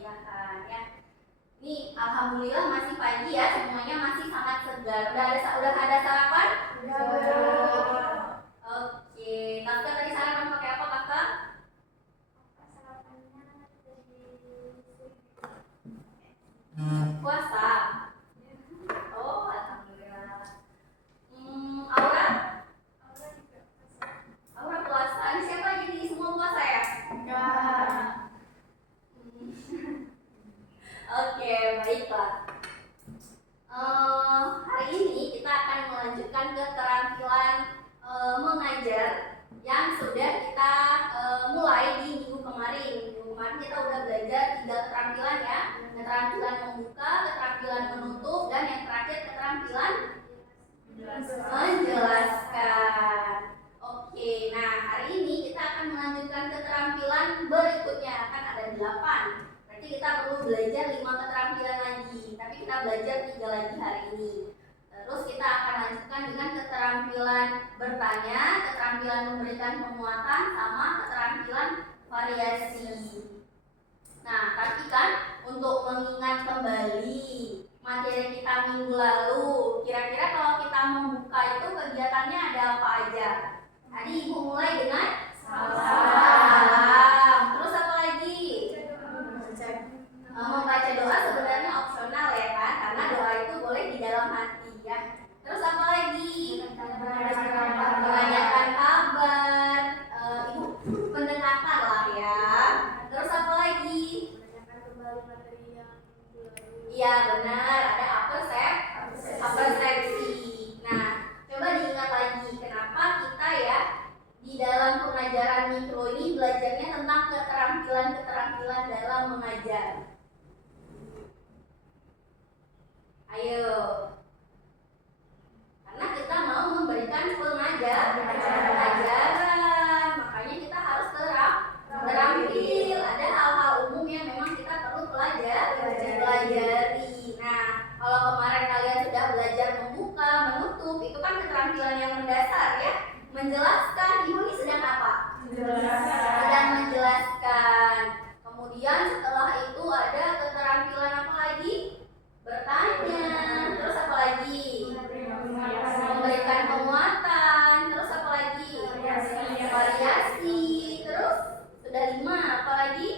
perkuliahan ya. Ini alhamdulillah masih pagi ya, semuanya masih sangat segar. Udah ada sarapan? Oke, Kakak tadi sarapan pakai apa Kakak? Puasa. Oh, alhamdulillah. Aura? Aura puasa. Ini siapa jadi semua puasa ya? Oke, baiklah. Hari ini kita akan melanjutkan keterampilan mengajar yang sudah kita mulai di minggu kemarin. Minggu kemarin kita udah belajar 3 keterampilan ya. Keterampilan membuka, keterampilan menutup, dan yang terakhir keterampilan menjelaskan. Oke, nah hari ini kita akan melanjutkan keterampilan berikutnya. Kan ada 8. Berarti kita perlu belajar 5 keterampilan lagi. Tapi kita belajar 3 lagi hari ini. Terus kita akan lanjutkan dengan keterampilan bertanya, keterampilan memberikan penguatan, sama keterampilan variasi. Nah, tapi kan untuk mengingat kembali materi kita minggu lalu, kira-kira kalau kita membuka itu kegiatannya ada apa aja? Tadi Ibu mulai dengan salam. Terus apa lagi? Membaca doa sebenarnya opsional ya kan, karena doa itu boleh di dalam hati ya. Terus apa lagi? Menanyakan kabar, Ibu pendekatan lah ya. Terus apa lagi? Iya benar, ada persepsi. Nah, coba diingat lagi kenapa kita ya di dalam pengajaran mikro ini belajarnya tentang keterampilan dalam mengajar. Ayo. Karena kita mau memberikan pengajaran, makanya kita harus terampil. Ada hal-hal umum yang memang kita perlu pelajari. Nah, kalau kemarin kalian sudah belajar membuka, menutup, itu kan keterampilan yang mendasar ya. Menjelaskan, Ibu ini sedang apa? Sedang menjelaskan. Kemudian setelah itu ada keterampilan apa lagi? Bertanya. Terus apa lagi? Memberikan penguatan. Terus apa lagi? Variasi. Terus sudah 5. Apa lagi?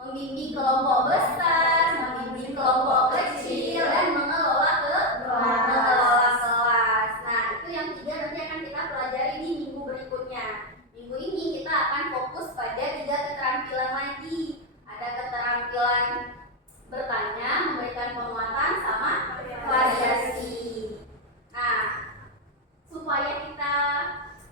Membimbing kelompok besar, membimbing kelompok kecil, dan mengelola kelas. Nah, itu yang 3 nanti akan kita pelajari di minggu berikutnya. Minggu ini kita akan fokus pada 3 keterampilan lagi. Ada keterampilan bertanya, memberikan penguatan, sama variasi. Nah, supaya kita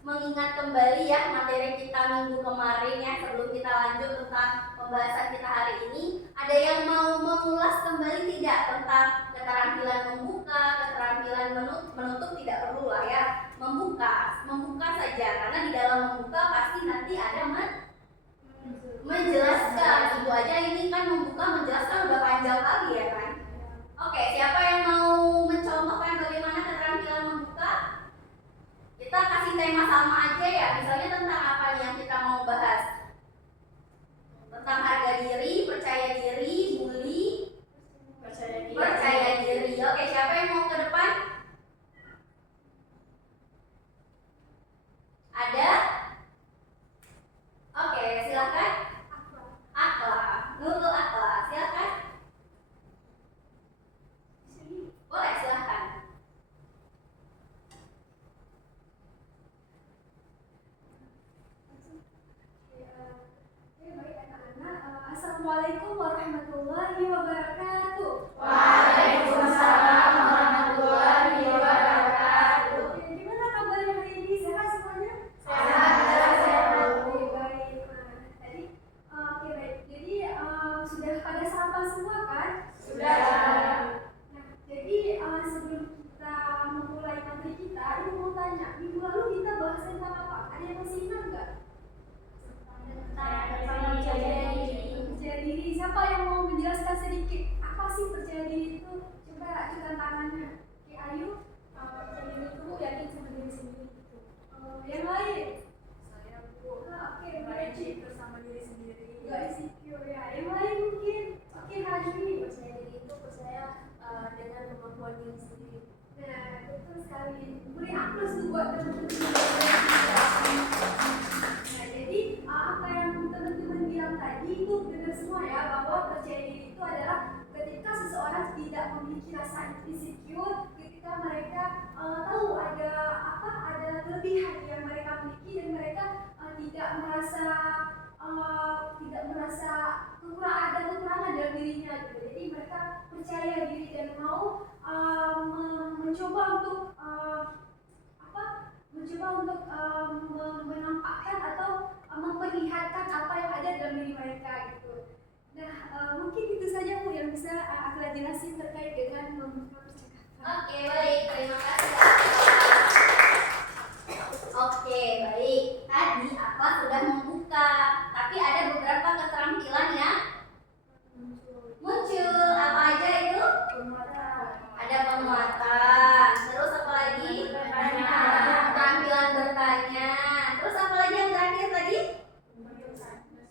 mengingat kembali ya materi kita minggu kemarin ya, sebelum kita lanjut tentang pembahasan kita hari ini, ada yang mau mengulas kembali tidak tentang keterampilan membuka, keterampilan menutup? Tidak perlu lah ya, membuka saja, karena di dalam membuka pasti nanti ada menjelaskan. Itu aja ini kan membuka menjelaskan udah panjang kali ya kan. Oke, siapa yang mau mencontohkan bagaimana keterampilan membuka? Kita kasih tema sama aja ya, misalnya tentang apa nih yang kita mau bahas? Tentang harga diri, percaya diri, bully, percaya diri. Oke, siapa yang mau ke depan? Ada? Oke, silakan. Nurul Akla, silakan. Boleh, silakan. Assalamualaikum warahmatullahi wabarakatuh. Waalaikumsalam warahmatullahi wabarakatuh. Gimana kabarnya hari ini? Sehat semuanya? Sehat. Baik. Tadi baik. Jadi sudah pada sarapan semua kan? Sudah. Nah, jadi sebelum kita memulai materi kita, Ibu mau tanya, minggu lalu kita bahas tentang apa? Ada yang masih ingat nggak? Percaya diri. Siapa yang mau menjelaskan sedikit apa sih percaya diri itu? Coba ajukan tangannya. Oke, Ayu. Percaya diri itu yakin sama diri sendiri gitu. Yang lain? Saya Bu. Oke, Baik, insecure sama diri sendiri. Gak insecure ya. Yang lain mungkin mau mencoba untuk menampakkan atau memperlihatkan apa yang ada dalam diri mereka gitu. Nah, mungkin itu saja Bu yang bisa Akila jelasin terkait dengan membuka percakapan. Oke, baik. Terima kasih. Oke, baik. Tadi Akla sudah membuka, tapi ada beberapa keterampilan yang muncul. Apa aja itu? Ada penguatan. Terus apa lagi? Keterampilan bertanya. Terus apa lagi yang terakhir tadi?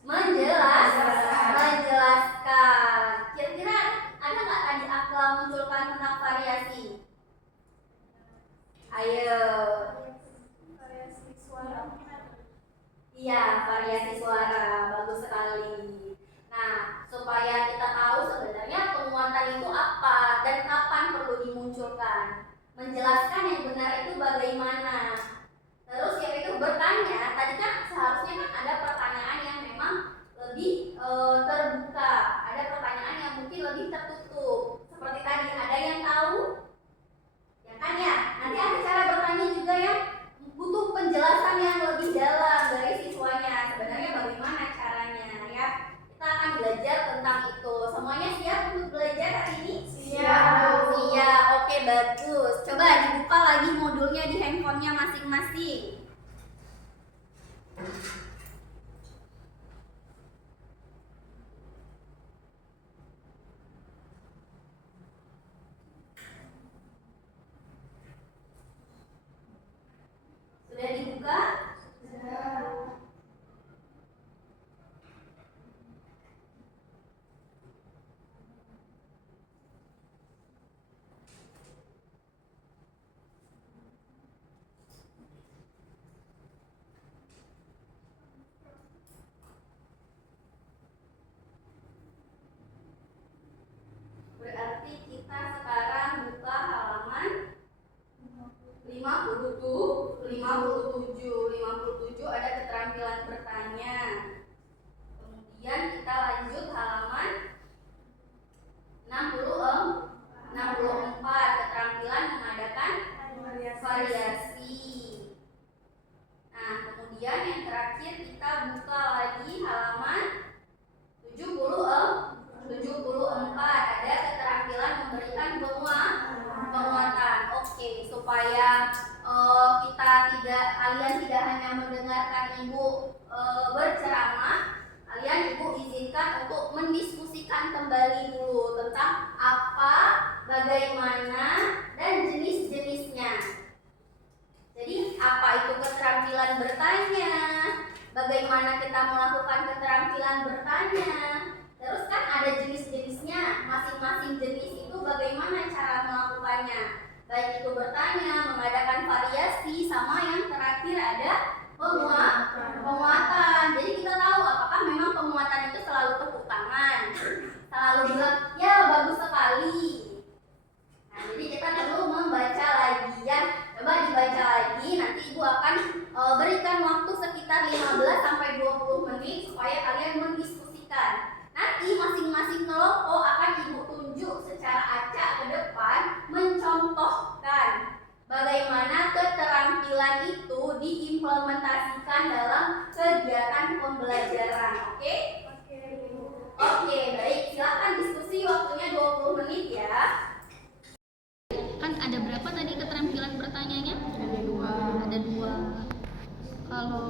Menjelaskan. Kira-kira ada nggak tadi Akla munculkan tentang variasi? Ayo. Variasi suara. Iya, variasi suara. Bagus sekali. Nah, supaya kita tahu sebenarnya penguatan itu apa dan kapan perlu dimunculkan. Menjelaskan yang benar itu bagaimana. Terus yang itu bertanya, tadi kan seharusnya kan ada pertanyaan yang memang lebih terbuka. Ada pertanyaan yang mungkin lebih tertutup. Seperti tadi, ada yang tahu? Ya kan ya? Nanti ada cara bertanya juga yang butuh penjelasan yang lebih dalam dari siswanya. Sebenarnya bagaimana caranya ya? Kita akan belajar tentang itu. Semuanya siap untuk belajar hari ini? Siap. Siap. Oke, bagus. Coba dibuka lagi modulnya di handphonenya masing-masing. Sudah dibuka? Berarti kita sekarang buka halaman 57 ada keterampilan bertanya. Kemudian kita lanjut halaman 64 keterampilan mengadakan variasi. Nah, kemudian yang terakhir kita buka lagi halaman 74 ada keterampilan memberikan penguatan. Oke, supaya kalian tidak hanya mendengarkan ibu berceramah, ibu izinkan untuk mendiskusikan kembali dulu tentang apa, bagaimana, dan jenis-jenisnya. Jadi apa itu keterampilan bertanya, bagaimana kita melakukan keterampilan bertanya. Terus kan ada jenis-jenisnya, masing-masing jenis itu bagaimana cara melakukannya. Baik itu bertanya, mengadakan variasi, sama yang terakhir ada penguatan. Jadi kita tahu apakah memang penguatan itu selalu tepuk tangan, selalu bilang, ya bagus sekali. Nah, jadi kita perlu membaca lagi ya. Coba dibaca lagi, nanti ibu akan berikan waktu sekitar 15-20 menit supaya kalian mendiskusikan. Nanti masing-masing kelompok akan ibu tunjuk secara acak ke depan mencontohkan bagaimana keterampilan itu diimplementasikan dalam kegiatan pembelajaran. Oke? Oke, baik. Silakan diskusi, waktunya 20 menit ya. Kan ada berapa tadi keterampilan bertanyanya? Ada dua. Kalau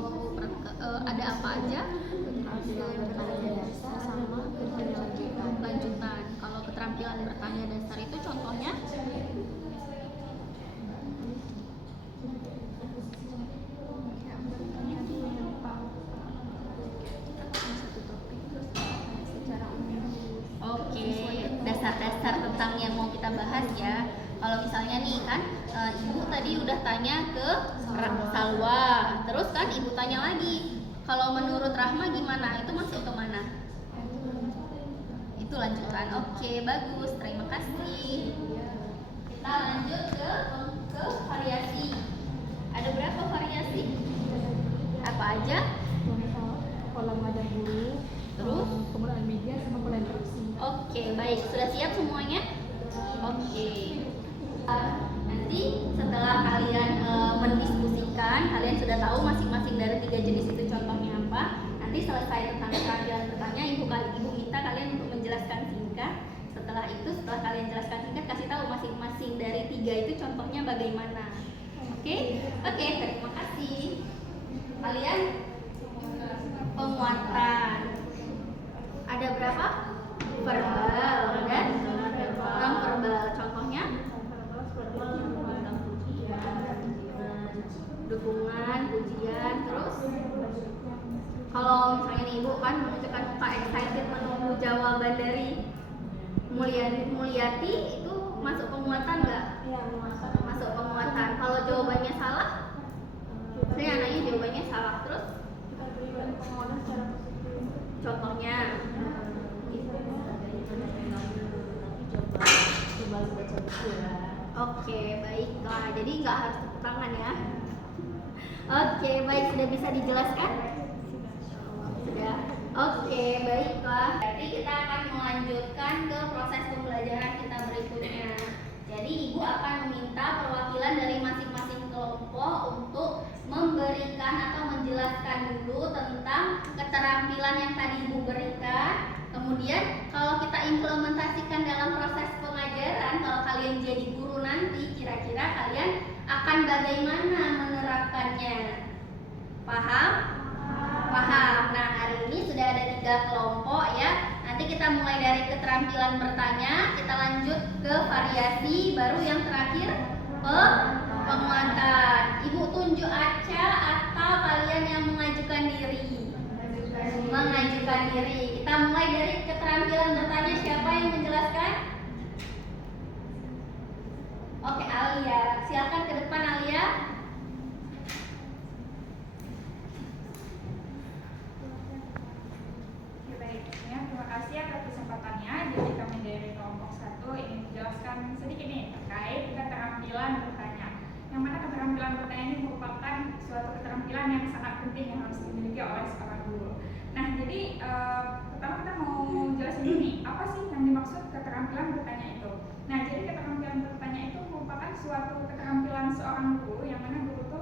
ada apa aja? Lanjutan. Kalau keterampilan bertanya dasar itu contohnya? Oke, dasar-dasar tentang yang mau kita bahas ya. Kalau misalnya nih kan, ibu tadi udah tanya ke Salwa, terus kan ibu tanya lagi, kalau menurut Rahma gimana? Itu masuk ke mana? Itu lanjutan. Oke, bagus, terima kasih. Kita lanjut ke variasi. Ada berapa variasi? Apa aja? Pola mengajar guru, Terus? penggunaan media sama pola interaksi. Oke, baik. Sudah siap semuanya? Oke. Nanti setelah kalian mendiskusikan, kalian sudah tahu masing-masing dari 3 jenis itu contohnya apa. Nanti selesai tentang keterampilan bertanya, ibu minta kalian untuk menjelaskan singkat. Setelah itu, setelah kalian jelaskan singkat, kasih tahu masing-masing dari 3 itu contohnya bagaimana. Oke, terima kasih. Kalian penguatan ada berapa? Verbal dan non verbal. Contohnya dukungan, pujian, terus kalau misalnya nih ibu kan menunjukkan muka excited menunggu jawaban dari Mulyati, itu masuk penguatan nggak? Iya, Masuk penguatan. Kalau jawabannya salah, saya anaknya jawabannya salah, terus kita berikan penguatan secara positif. contohnya Coba baca buku ya. oke, baiklah. Jadi nggak harus tepuk tangan ya. Oke, baik, sudah bisa dijelaskan? Sudah. Oke, baiklah. Berarti kita akan melanjutkan ke proses pembelajaran kita berikutnya. Jadi ibu akan meminta perwakilan dari masing-masing kelompok untuk memberikan atau menjelaskan dulu tentang keterampilan yang tadi ibu berikan. Kemudian kalau kita implementasikan dalam proses pengajaran, kalau kalian jadi guru nanti, kira-kira kalian akan bagaimana menerapkannya? Paham? Paham. Nah, hari ini sudah ada 3 kelompok ya. Nanti kita mulai dari keterampilan bertanya, kita lanjut ke variasi, baru yang terakhir penguatan. Ibu tunjuk Aca atau kalian yang mengajukan diri? Mengajukan diri. Kita mulai dari keterampilan bertanya. Siapa yang menjelaskan? Oke, Alia. Silakan ke depan, Alia. Terima kasih atas kesempatannya. Jadi kami dari kelompok 1 ingin menjelaskan sedikit nih terkait keterampilan bertanya. Yang mana keterampilan bertanya ini merupakan suatu keterampilan yang sangat penting yang harus dimiliki oleh seorang guru. Nah, jadi pertama kita mau jelasin dulu nih, apa sih yang dimaksud keterampilan bertanya itu? Nah, jadi keterampilan bertanya itu merupakan suatu keterampilan seorang guru yang mana guru itu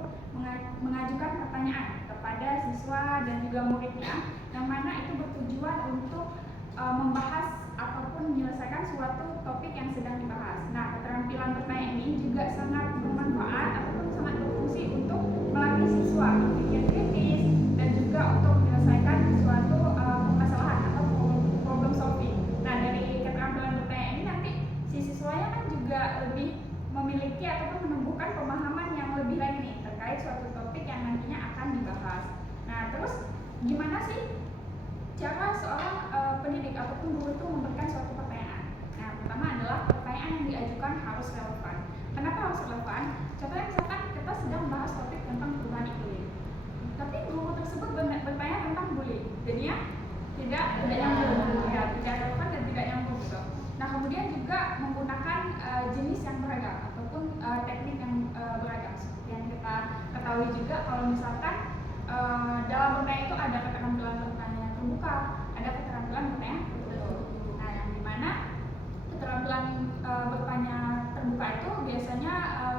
mengajukan pertanyaan kepada siswa dan juga muridnya, yang mana itu bertujuan untuk membahas ataupun menyelesaikan suatu topik yang sedang dibahas. Nah, keterampilan bertanya ini juga sangat bermanfaat ataupun sangat berfungsi untuk melatih siswa berpikir kritis dan juga untuk menyelesaikan suatu permasalahan atau problem solving. Nah, dari keterampilan bertanya ini nanti si siswanya kan juga lebih memiliki ataupun menumbuhkan pemahaman yang lebih lagi nih terkait suatu topik yang nantinya akan dibahas. Nah, terus gimana sih cara seorang pendidik ataupun guru itu memberikan suatu pertanyaan? Nah, pertama adalah pertanyaan yang diajukan harus relevan. Kenapa harus relevan? Contohnya misalkan kita sedang membahas topik tentang perubahan iklim, tapi guru tersebut bertanya tentang bullying, jadinya tidak nyambung, ya, tidak relevan dan tidak nyambung gitu. Nah, kemudian juga menggunakan jenis yang beragam ataupun teknik yang beragam. Seperti yang kita ketahui juga kalau misalkan dalam bertanya itu ada keterampilan bertanya terbuka, ada keterampilan bertanya tertutup. Nah, yang dimana keterampilan bertanya terbuka itu biasanya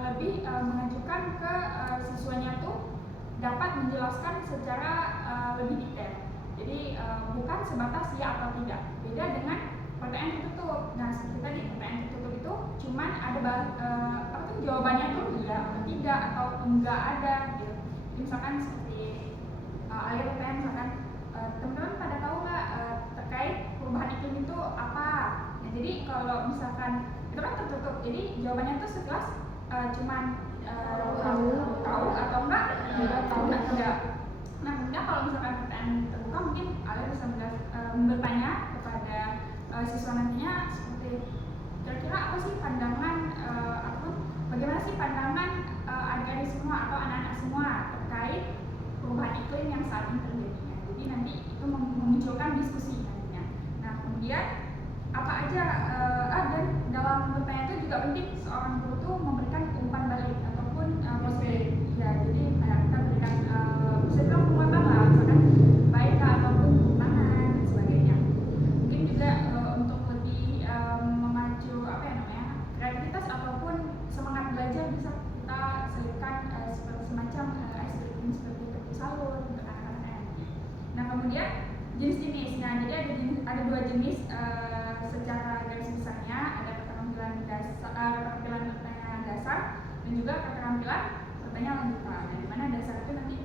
lebih mengajukan ke siswanya tuh dapat menjelaskan secara lebih detail. Jadi bukan sebatas ya atau tidak. Beda dengan pertanyaan tertutup. Nah, seperti tadi pertanyaan tertutup itu cuman ada jawabannya tuh iya atau tidak atau enggak ada gitu. Jadi misalkan seperti Alia bertanya misalkan teman-teman pada tahu nggak terkait perubahan iklim itu apa? Nah, jadi kalau misalkan itu kan tertutup, jadi jawabannya tuh sekelas cuman tahu atau enggak tahu enggak. Nah, kemudian kalau misalkan pertanyaan terbuka mungkin Alia bisa bertanya kepada siswa nantinya seperti kira-kira apa sih pandangan ataupun bagaimana sih pandangan adik-adik semua atau anak-anak semua terkait perubahan iklim yang saat ini terjadinya. Jadi nanti itu memunculkan diskusi nantinya. Nah, kemudian apa aja dan dalam bertanya itu juga penting seorang guru itu memberikan umpan balik ataupun positif. Ya, jadi kita berikan bisa bilang penguatan lah, misalkan baik ataupun tantangan dan sebagainya. Mungkin juga untuk lebih memacu bertanya lanjutan. Nah, di mana dasar itu nanti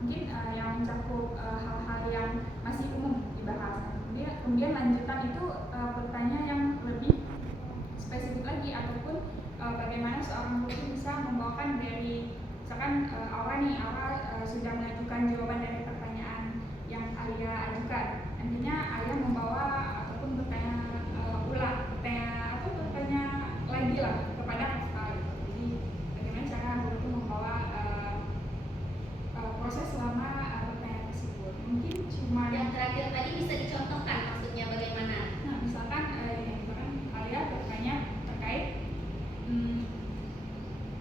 mungkin yang mencakup hal-hal yang masih umum dibahas. Kemudian lanjutan itu bertanya yang lebih spesifik lagi, ataupun bagaimana seorang guru itu bisa membawakan dari misalkan Aura sudah mengajukan jawaban dari pertanyaan yang Alia ajukan. Nantinya Alia membawa ataupun bertanya bertanya lagi lah kepada Kafka. Jadi bagaimana cara guru itu membawa proses selama pertanyaan tersebut. Mungkin cuma Yang terakhir tadi bisa dicontohkan maksudnya bagaimana? nah misalkan Alia bertanya terkait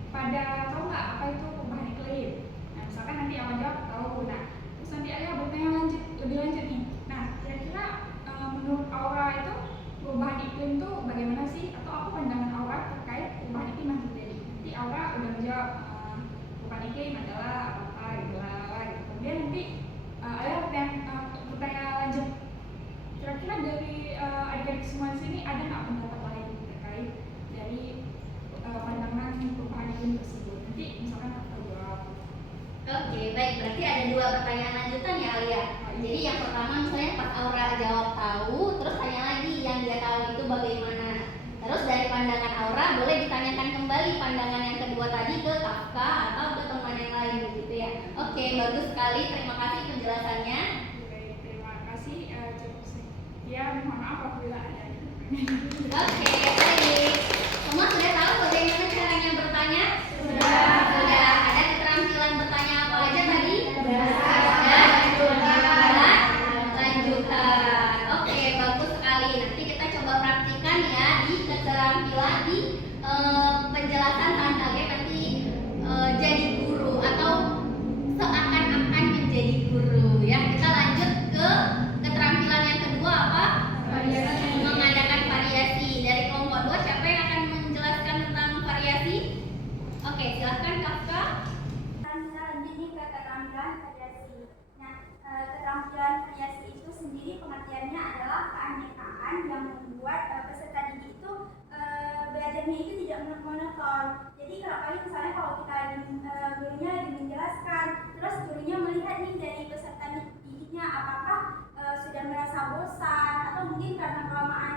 pada tahu nggak apa itu perubahan iklim. Nah misalkan nanti awal jawab tahu. Nah terus nanti Alia bertanya lebih lanjut nih. Nah kira-kira menurut Aura itu perubahan iklim itu bagaimana sih, atau apa pandangan Aura terkait perubahan iklim yang terjadi? Nanti Aura udah menjawab perubahan iklim adalah apa gitu. Kemudian nanti Alia bertanya lanjut, kira-kira dari adik-adik semua di sini ada nggak pendapat lain terkait dari pandangan perubahan iklim tersebut? Nanti misalkan apa jawab. Oke, baik. Berarti ada 2 pertanyaan lanjutan ya Alia. Jadi yang pertama misalnya pas Aura jawab tahu, terus tanya lagi yang dia tahu itu bagaimana. Terus dari pandangan Aura boleh ditanyakan kembali pandangan yang kedua tadi ke Kafka atau ke teman yang lain gitu ya. Oke, bagus sekali. Terima kasih penjelasannya. Baik, terima kasih. Cukup sekian. Mohon maaf apabila ada. Oke, baik. Semua sudah tahu bagaimana caranya bertanya? Sudah. Ada keterampilan bertanya apa aja tadi? Lanjutan. Oke, bagus sekali. Nanti kita coba praktikan ya di keterampilan di penjelasan kalian nanti jadi guru atau seakan-akan menjadi guru ya. Kita lanjut ke keterampilan yang kedua apa? Mengadakan variasi. Dari kelompok 2 siapa yang akan menjelaskan tentang variasi? Oke, silahkan Kafka. Kita lanjut nih ke keterampilan variasi. Nah, keterampilan variasi itu sendiri pengertiannya adalah keanekaan yang membuat peserta didik itu belajarnya itu tidak monoton. Jadi misalnya kalau kita gurunya lagi menjelaskan, terus gurunya melihat nih dari peserta didiknya apakah sudah merasa bosan atau mungkin karena kelamaan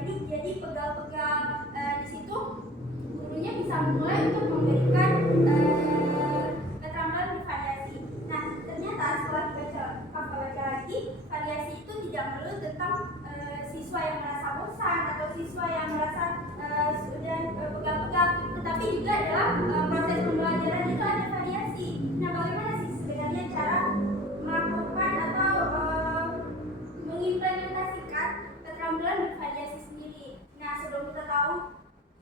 duduk jadi pegal-pegal di situ, gurunya bisa mulai untuk memberikan keterampilan bervariasi. Nah, ternyata setelah Kafka baca lagi, variasi itu tidak melulu tentang siswa yang merasa bosan atau siswa yang merasa sudah pegal-pegal, tetapi juga dalam proses pembelajaran itu ada variasi. Nah, bagaimana sih sebenarnya cara melakukan atau mengimplementasikan keterampilan bervariasi sendiri? Nah, sebelum kita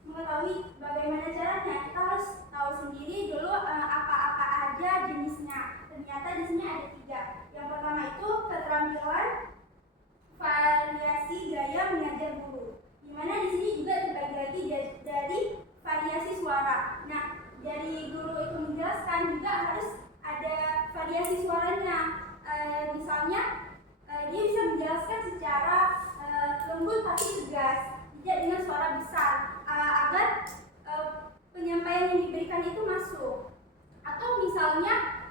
mengetahui bagaimana caranya, kita harus tahu sendiri dulu apa-apa aja jenisnya. Ternyata di sini ada 3. Yang pertama itu keterampilan variasi gaya mengajar guru, di mana di sini juga terbagi lagi dari variasi suara. Nah, dari guru itu menjelaskan juga harus ada variasi suaranya. Misalnya dia bisa menjelaskan secara lembut tapi tegas, tidak dengan suara besar, agar penyampaian yang diberikan itu masuk. Atau misalnya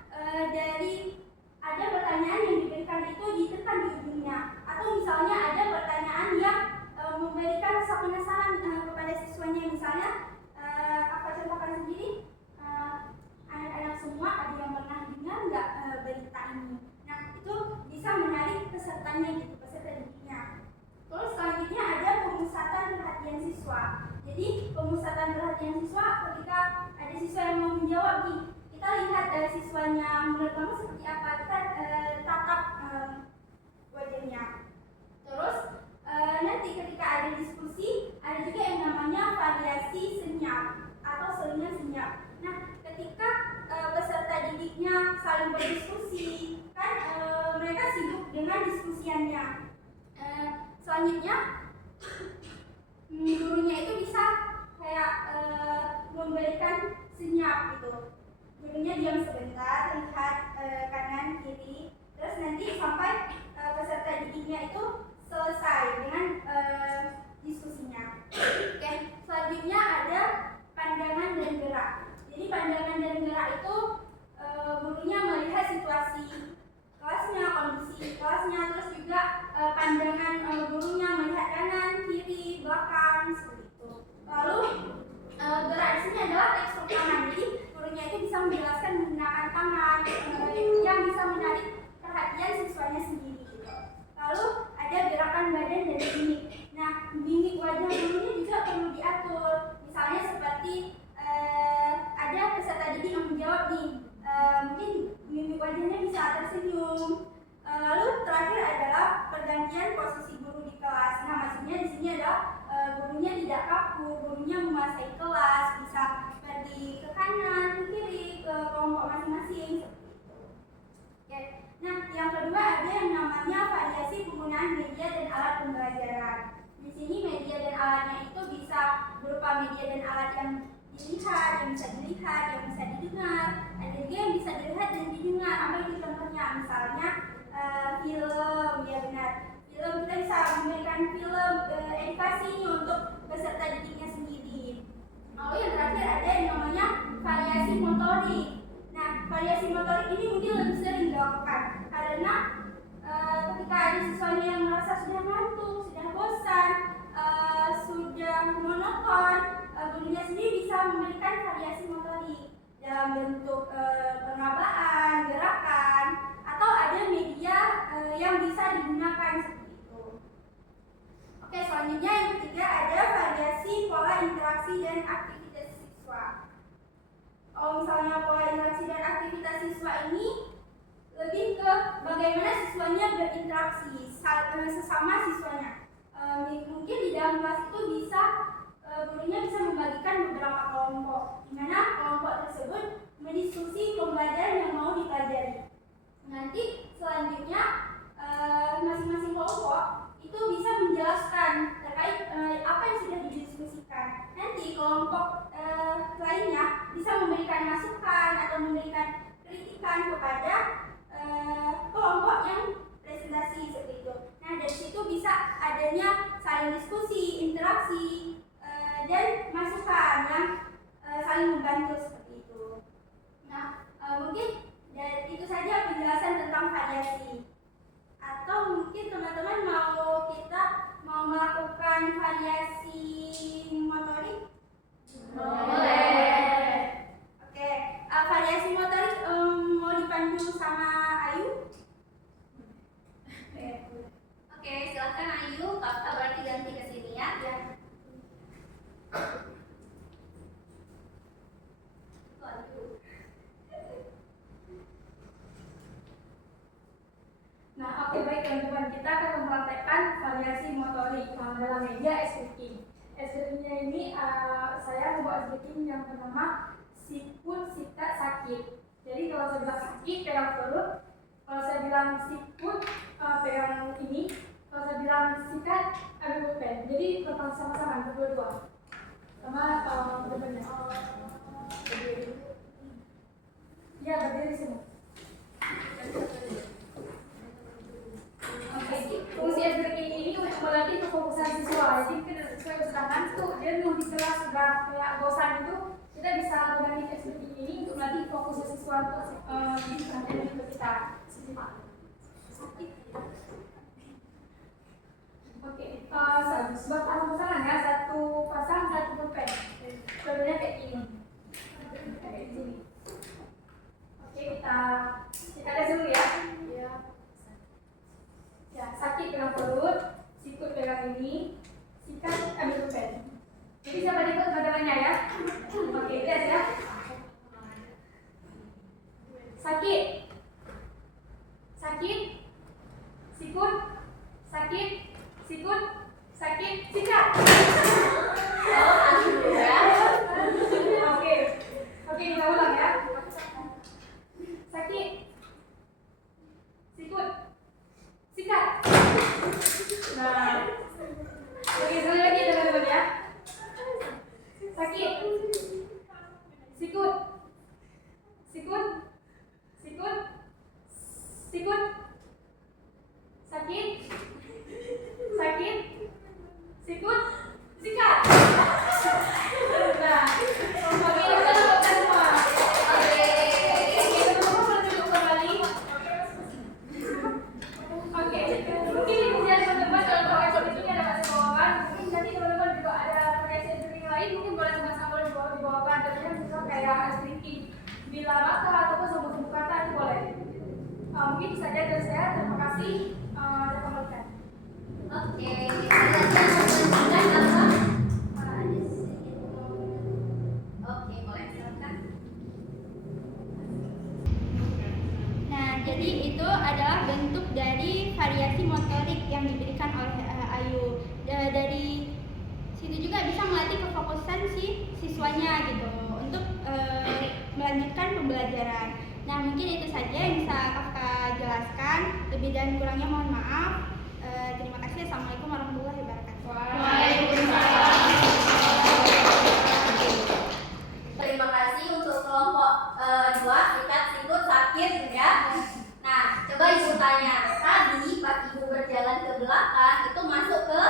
dari ada pertanyaan yang diberikan itu ditekan di ujungnya, atau misalnya ada pertanyaan yang memberikan rasa penasaran kepada siswanya. Misalnya apa contohkan sendiri, anak-anak semua ada yang pernah dengar nggak berita ini? Nah, itu bisa menarik pesertanya gitu, peserta didiknya. Terus selanjutnya ada pemusatan perhatian siswa. Jadi pemusatan perhatian siswa ketika ada siswa yang mau menjawab nih, kita lihat siswanya menurut kamu seperti apa, kita tatap wajahnya. Terus nanti ketika ada diskusi, ada juga yang namanya variasi senyap atau selingan senyap. Nah, ketika peserta didiknya saling berdiskusi, kan mereka sibuk dengan diskusiannya. Selanjutnya gurunya itu bisa kayak memberikan senyap gitu. Gurunya diam sebentar, lihat kanan kiri, terus nanti sampai wajah gurunya juga perlu diatur. Misalnya seperti ada peserta didik yang menjawab nih, mungkin mimik wajahnya bisa tersenyum. Lalu terakhir adalah pergantian posisi guru di kelas. Nah, maksudnya di sini adalah gurunya tidak kaku, gurunya menguasai kelas, bisa pergi ke kanan, ke kiri, ke kelompok masing-masing seperti itu. Oke. Nah, yang kedua ada yang namanya variasi penggunaan media dan alat pembelajaran. Di sini media dan alatnya itu bisa berupa media dan alat yang dilihat, yang bisa dilihat, yang bisa didengar. Ada juga yang bisa dilihat dan didengar. Apa itu contohnya? Misalnya film, ya benar. Film, kita bisa memberikan film edukasi untuk peserta didiknya sendiri. Lalu yang terakhir ada yang namanya variasi motorik. Nah, variasi motorik ini mungkin lebih sering dilakukan karena ketika ada siswanya yang merasa sudah ngantuk, sudah bosan, sudah monoton, gurunya sendiri bisa memberikan variasi motorik dalam bentuk pengabahan, gerakan, atau ada media yang bisa digunakan seperti itu. Oke, selanjutnya yang ketiga ada variasi pola interaksi dan aktivitas siswa. Kalau misalnya pola interaksi dan aktivitas siswa ini lebih ke bagaimana siswanya berinteraksi sesama siswanya. Mungkin di dalam kelas itu bisa gurunya bisa membagikan beberapa kelompok, di mana kelompok tersebut mendiskusi pembelajaran yang mau dipelajari. Nanti selanjutnya masing-masing kelompok itu bisa menjelaskan terkait apa yang sudah didiskusikan. Nanti kelompok lainnya bisa memberikan masukan atau memberikan kritikan kepada kelompok yang presentasi seperti itu. Nah, dari situ bisa adanya saling diskusi, interaksi, dan masukan yang saling membantu seperti itu. Nah, mungkin dari itu saja penjelasan tentang variasi. Atau mungkin teman-teman mau melakukan variasi motorik? Boleh. Oke, variasi motorik mau dipandu sama Ayu? Oke, silahkan Ayu, kakak berarti ganti ke sini ya. Nah, oke, baik teman-teman, kita akan mempraktekkan variasi motorik dalam media SPK. SPK-nya ini saya membuat SPK yang bernama sikut, sikat, sakit. Jadi kalau saya bilang sakit, pegang perut. Kalau saya bilang sikut, pegang ini. Kalau saya bilang sikat, ambil pulpen. Jadi sama-sama berdua-dua. Sama depannya. Berdiri. Ya, berdiri semua. Oke, fungsi SPK ini untuk melatih kefokusan siswa. Jadi sesuai usahakan tuh dia di kelas sudah kayak bosan itu, kita bisa menggunakan SPK ini untuk melatih fokus siswa untuk di perhatian untuk kita. Oke, buat pasang-pasangan ya, satu pasang satu pulpen. Contohnya kayak gini. Kayak gini. Oke, kita tes dulu ya. Ya, sakit pegang perut, sikut pegang ini, sikat ambil pulpen. Jadi siapa ikut bagaimana ya? Oke, tes ya. Sakit, sikut, sakit, sikut, sakit, sikat. Oke, kita ulang ya. Sakit, sikut, sikat. Nah, oke, sekali lagi teman-teman ya. Sakit, sikut, sikut, sikut, sikut, sakit, sakit, sikut, sikat. Nah, oke, kita lakukan semua. Oke, teman-teman boleh duduk kembali. Oke, mungkin ini saja teman-teman dalam proses ini ada masih bawakan. Mungkin nanti teman-teman juga ada proses yang lain, mungkin boleh sama-sama dibawakan. Contohnya misalnya kayak speaking bila maka ataupun sambung kata itu boleh. Mungkin bisa saja dari saya. Terima kasih. Oke, kita lanjutkan siswanya gitu untuk melanjutkan pembelajaran. Nah, mungkin itu saja yang bisa Kafka jelaskan. Lebih dan kurangnya mohon maaf. Terima kasih. Assalamualaikum warahmatullahi wabarakatuh. Waalaikumsalam. Terima kasih untuk kelompok 2, sikat, sikut, sakit ya. Nah, coba ibu tanya, tadi pas ibu berjalan ke belakang itu masuk ke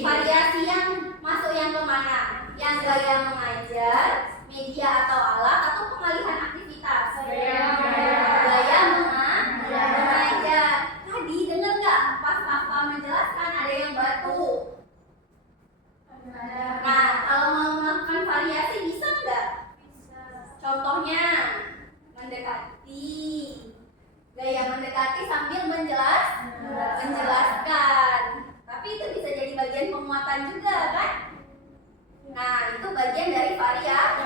variasi yang masuk yang kemana? Yang gaya mengajar, media atau alat, atau pengalihan aktivitas? Gaya mengajar. Tadi dengar nggak pas Kakak menjelaskan ada yang batu? Nah, kalau mau melakukan variasi bisa nggak? Contohnya mendekati, gaya mendekati sambil menjelaskan. Tapi itu bisa jadi bagian penguatan juga kan? Nah, itu bagian dari variasi.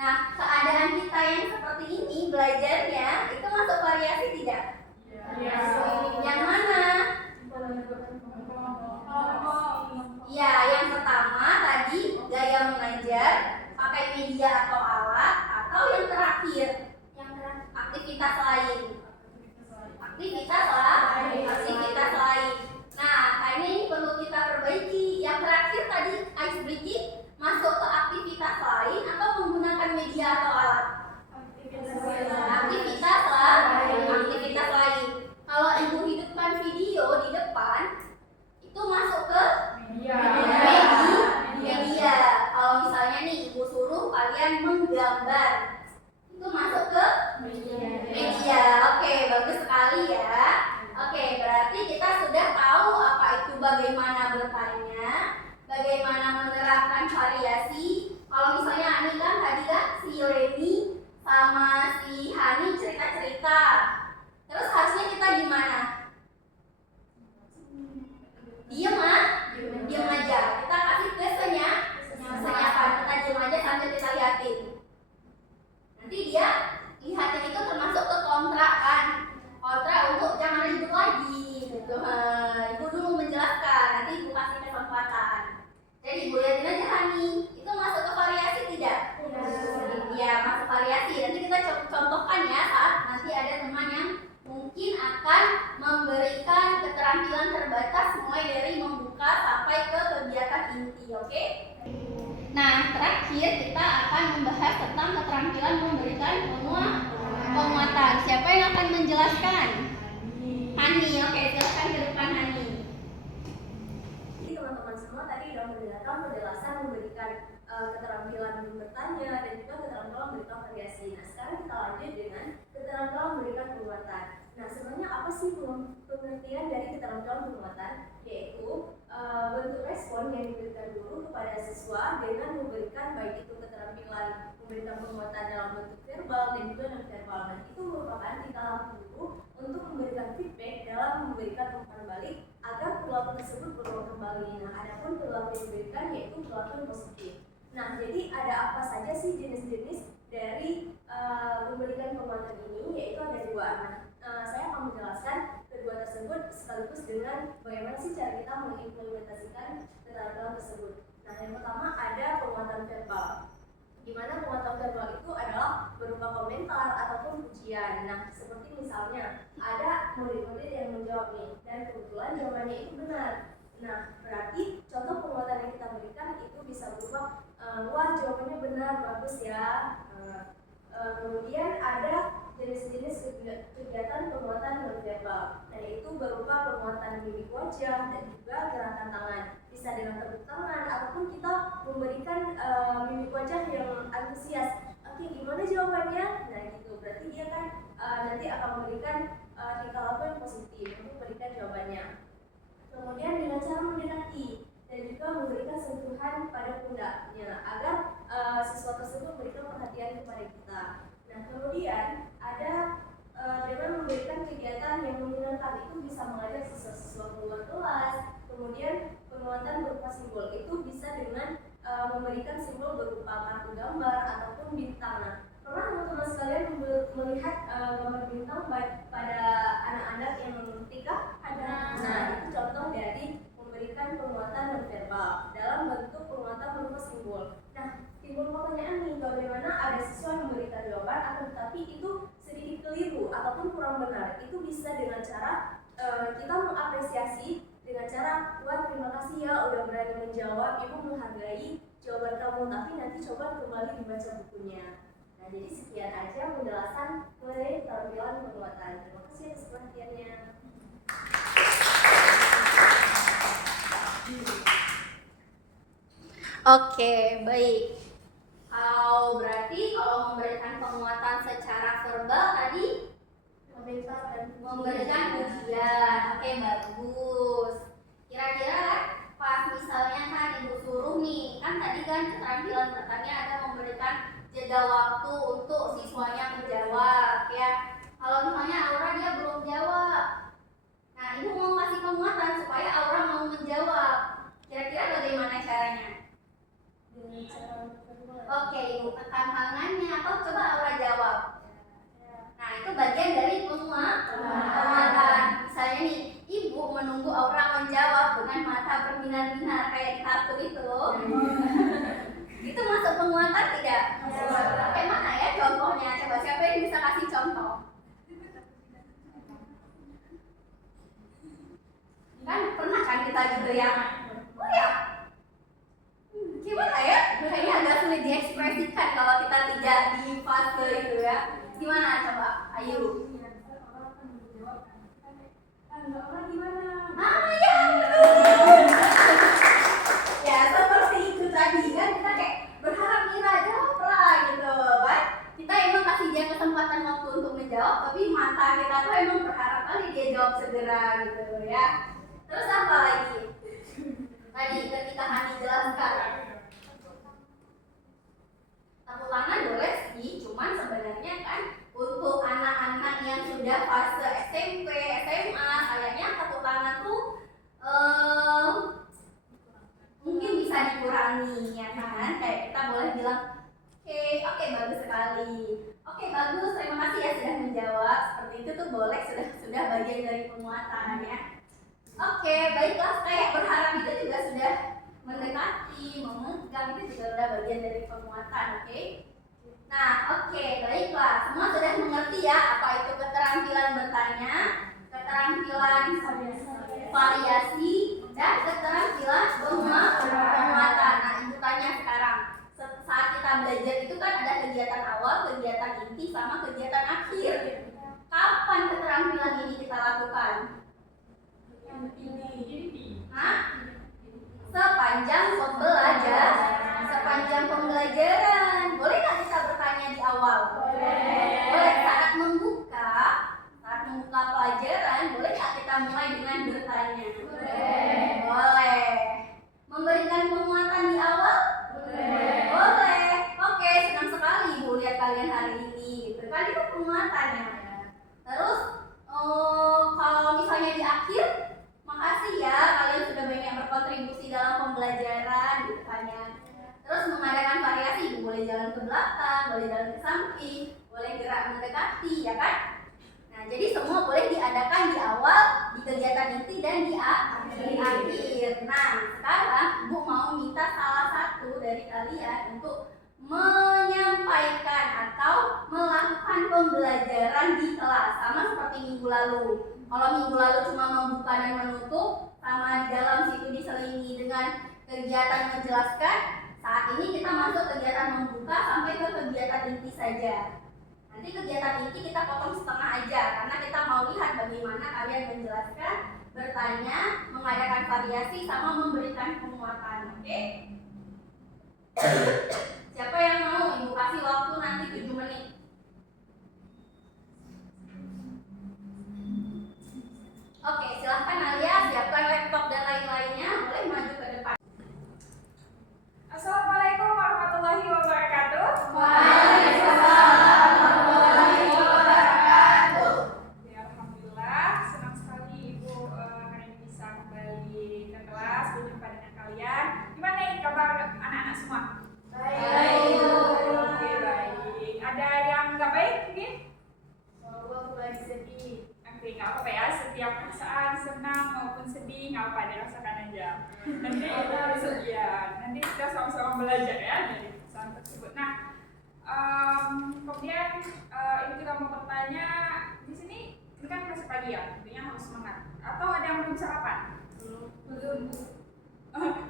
Nah, keadaan kita yang seperti ini belajarnya itu masuk variasi tidak? Yang mana? Ya, yang pertama tadi gaya mengajar, pakai media atau alat, atau yang terakhir aktivitas lain. Aktivitas lain. Nah, kayaknya ini perlu kita perbaiki. Yang terakhir tadi ice breaking masuk ke aktivitas lain atau menggunakan media atau alat? Aktivitas lain. Kalau ibu hidupkan video di depan, itu masuk ke media. Kalau misalnya nih ibu suruh kalian menggambar, itu masuk ke media. Oke, bagus sekali ya. Oke, berarti kita sudah tahu apa itu bagaimana bertanya, bagaimana menerapkan variasi. Kalau misalnya Ani kan tadi kan si Reni sama si Hani cerita-cerita, terus harusnya kita gimana? Diam aja. Kita kasih kesenyapan. Kita diam aja sambil kita liatin. Nanti dia lihatin itu termasuk ke kontrak kan? Kontrak untuk jangan ribut lagi gitu. Ibu dulu menjelaskan, nanti ibu kasih kesempatan. Jadi ibu lihatin aja Hani, itu masuk ke variasi tidak? Iya, masuk variasi. Nanti kita contohkan ya saat nanti ada teman yang mungkin akan memberikan keterampilan terbatas mulai dari membuka sampai ke kegiatan inti, oke? Nah, terakhir kita akan membahas tentang keterampilan memberikan penguatan. Siapa yang akan menjelaskan? Hani, oke, silakan ke depan Hani. Jadi teman-teman semua tadi sudah mendengarkan penjelasan memberikan keterampilan bertanya dan juga keterampilan memberikan variasi. Nah, sekarang kita lanjut dengan keterampilan memberikan penguatan. Nah, sebenarnya apa sih pengertian dari keterampilan penguatan? Yaitu bentuk respon yang diberikan guru kepada siswa dengan memberikan baik itu keterampilan memberikan penguatan dalam bentuk verbal dan juga non verbal. Nah, itu merupakan tingkah laku guru untuk memberikan feedback dalam memberikan umpan balik agar perilaku tersebut berulang kembali. Nah, adapun perilaku yang diberikan yaitu perilaku yang positif. Nah, jadi ada apa saja sih jenis-jenis dari memberikan penguatan ini? Yaitu ada dua. Nah, saya akan menjelaskan kedua tersebut sekaligus dengan bagaimana sih cara kita mengimplementasikan keterampilan tersebut. Nah, yang pertama ada penguatan verbal, di mana penguatan verbal itu adalah berupa komentar ataupun pujian. Nah, seperti misalnya ada murid-murid yang menjawab nih, dan kebetulan jawabannya itu benar. Nah, berarti contoh penguatan yang kita berikan itu bisa berupa wah, jawabannya benar, bagus ya. Kemudian ada jenis-jenis kegiatan penguatan non-verbal. Nah, itu berupa penguatan mimik wajah dan juga gerakan tangan. Bisa dengan tepuk tangan ataupun kita memberikan mimik wajah yang antusias. Oke, gimana jawabannya? Nah, gitu. Berarti dia kan nanti akan memberikan tingkah laku yang positif untuk memberikan jawabannya. Kemudian dengan cara mendekati dan juga memberikan sentuhan pada pundaknya agar siswa tersebut memberikan perhatian kepada kita. Nah, kemudian ada dengan memberikan kegiatan yang menyenangkan, itu bisa mengajak siswa-siswa keluar kelas. Kemudian penguatan berupa simbol itu bisa dengan memberikan simbol berupa kartu gambar ataupun bintang. Nah, pernah teman-teman sekalian melihat gambar bintang pada anak-anak yang TK? Ada. Nah, itu contoh dari memberikan penguatan nonverbal dalam bentuk penguatan berupa simbol. Nah, timbul pertanyaan nih, bagaimana ada siswa yang memberikan jawaban akan tetapi itu sedikit keliru ataupun kurang benar. Itu bisa dengan cara kita mengapresiasi dengan cara, wah terima kasih ya udah berani menjawab, ibu menghargai jawaban kamu, tapi nanti coba kembali dibaca bukunya. Nah, jadi sekian aja penjelasan mengenai keterampilan penguatan. Terima kasih atas perhatiannya. Oke, baik. Berarti kalau memberikan penguatan secara verbal tadi memberikan pujian. Oke, bagus. Kira-kira pas misalnya kan ibu suruh nih, kan tadi kan keterampilan bertanya ada memberikan jeda waktu untuk siswanya menjawab ya. Kalau misalnya Aura dia belum jawab, nah ibu mau kasih penguatan supaya Aura mau menjawab. Kira-kira bagaimana caranya? Dengan cara Oke, ibu tekan tangannya atau coba Aura jawab. Nah, itu bagian dari penguatan. Misalnya nih, ibu menunggu Aura menjawab dengan mata berbinar-binar kayak di kartu itu. Itu masuk penguatan tidak? Oke, mana ya contohnya? Coba siapa yang bisa kasih contoh? Kan pernah kan kita gitu ya? Oh ya, gimana ya? Kayaknya agak sulit diekspresikan kalau kita tidak di fase itu ya. Gimana coba? Ayo. Orang gimana? Ya betul. Ya seperti itu tadi kan kita kayak berharap Mira jawablah gitu kan. Kita emang kasih dia kesempatan waktu untuk menjawab, tapi mata kita tuh emang berharap kali dia jawab segera gitu ya. Terus apa lagi? Tadi ketika Hani jelaskan tepuk tangan boleh sih, cuman sebenarnya kan untuk anak-anak yang sudah fase SMP, SMA, kayaknya tepuk tangan tuh mungkin bisa dikurangi ya kan? Kayak kita boleh bilang, oke, bagus sekali. Oke, bagus, terima kasih ya sudah menjawab. Seperti itu tuh boleh, sudah bagian dari penguatan ya. Oke, baiklah, kayak berharap itu juga sudah mendekati, memegang, itu juga sudah bagian dari penguatan, oke? Nah, oke, baiklah, semua sudah mengerti ya apa itu keterampilan bertanya, keterampilan variasi, dan keterampilan penguatan. Nah, ibu tanya sekarang, saat kita belajar itu kan ada kegiatan awal, kegiatan inti, sama kegiatan akhir. Kapan keterampilan ini kita lakukan? Sepanjang pembelajaran. Boleh nggak kita bertanya di awal? Boleh. Saat membuka pelajaran, boleh nggak kita mulai dengan bertanya? Boleh. Memberikan penguatan di awal? Boleh. Oke, senang sekali ibu lihat kalian hari ini. Gitu kan, itu penguatannya. Terus kalau misalnya di akhir, makasih ya kalian sudah banyak berkontribusi dalam pembelajaran gitu kan ya. Terus mengadakan variasi, boleh jalan ke belakang, boleh jalan ke samping, boleh gerak mendekati ya kan. Nah, jadi semua boleh diadakan di awal, di kegiatan inti, dan di akhir. Nah, sekarang Ibu mau minta salah satu dari kalian untuk menyampaikan atau melakukan pembelajaran di kelas sama seperti minggu lalu. Kalau minggu lalu cuma membuka dan menutup, sama di dalam situ diselingi dengan kegiatan menjelaskan, saat ini kita masuk kegiatan membuka sampai ke kegiatan inti saja. Nanti kegiatan inti kita potong setengah aja karena kita mau lihat bagaimana kalian menjelaskan, bertanya, mengadakan variasi, sama memberikan penguatan. Oke? Siapa yang mau? Ibu kasih waktu nanti 7 menit. Oke, silahkan Alia, siapkan laptop dan lain-lainnya. Boleh maju ke depan. Assalamualaikum warahmatullahi wabarakatuh. Waalaikumsalam warahmatullahi wabarakatuh. Ya, alhamdulillah, senang sekali Ibu hari ini bisa kembali ke kelas berjumpa dengan kalian. Gimana nih kabar anak-anak semua? Baik. Oke, baik. Ada yang nggak baik mungkin? Aku lagi sedih. Oke, nggak apa-apa ya. Setiap perasaan senang maupun sedih nggak apa-apa, dirasakan aja. Nanti kita harus nanti kita sama-sama belajar ya dari pesan tersebut. Nah, kemudian ibu juga mau bertanya di sini ini kan masih pagi ya, tentunya harus semangat. Atau ada yang belum sarapan? Belum.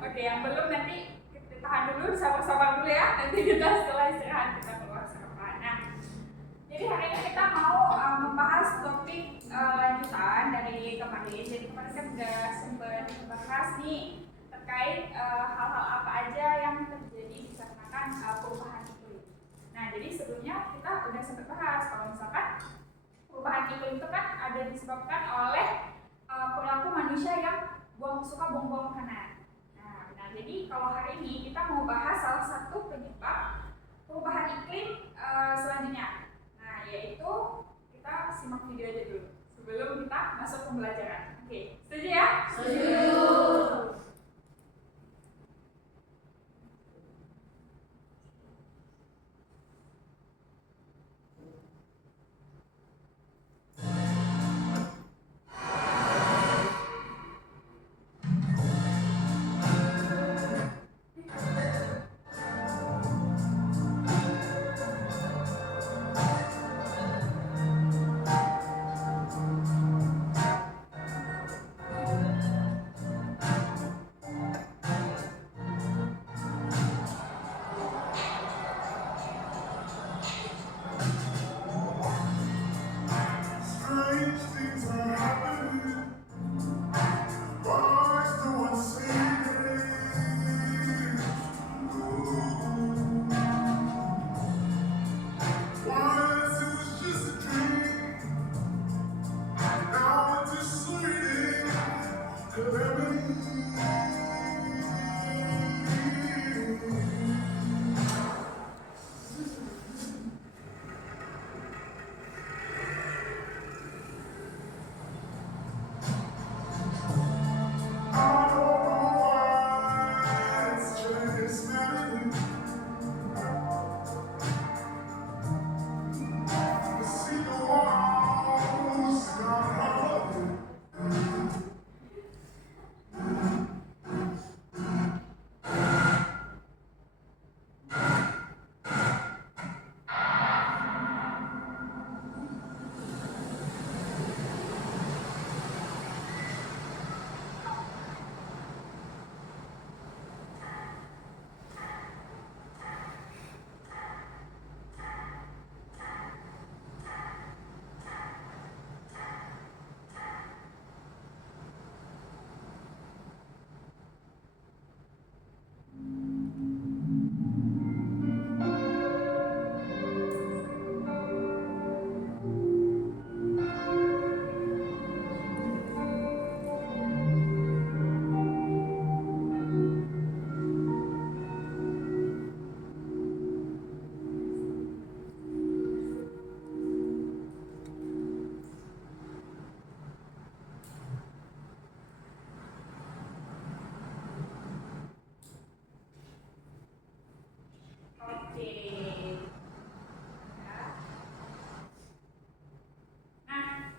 Oke, yang belum nanti kita tahan dulu, sabar-sabar dulu ya. Nanti kita setelah istirahat kita keluar sarapan. Nah, jadi hari ini kita mau membahas topik lanjutan dari kemarin. Jadi kemarin kan sudah sempat bahas nih terkait hal-hal apa aja yang terjadi dikarenakan perubahan iklim. Nah, jadi sebelumnya kita udah sempat bahas kalau misalkan perubahan iklim itu kan ada disebabkan oleh perilaku manusia yang suka buang-buang makanan. Nah, jadi kalau hari ini kita mau bahas salah satu penyebab perubahan iklim selanjutnya. Nah, yaitu kita simak video aja dulu sebelum kita masuk pembelajaran. Oke, setuju ya? Setuju. Strange things are happening. Why is no one saying? Once it was just a dream. Now it's just sleeping. Oke. Nah,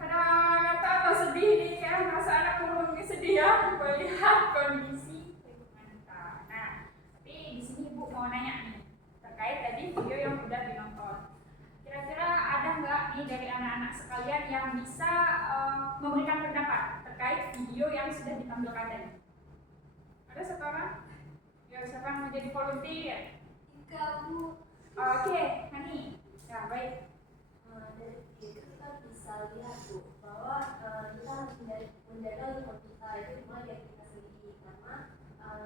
pada kata atau sedih nih, kayak merasa anak kurung sedih ya melihat kondisi lingkungan kita. Nah, tapi di sini Ibu mau nanya nih terkait tadi video yang udah dinonton. Kira-kira ada nggak nih dari anak-anak sekalian yang bisa memberikan pendapat terkait video yang sudah ditampilkan tadi? Ada satu orang? Ya, siapa yang mau jadi volunteer? Kamu Oke, Hani. Ya, baik. Dari video itu kita bisa lihat tuh bahwa kita harus menjaga lingkungan kita itu dimulai dari kita sendiri karena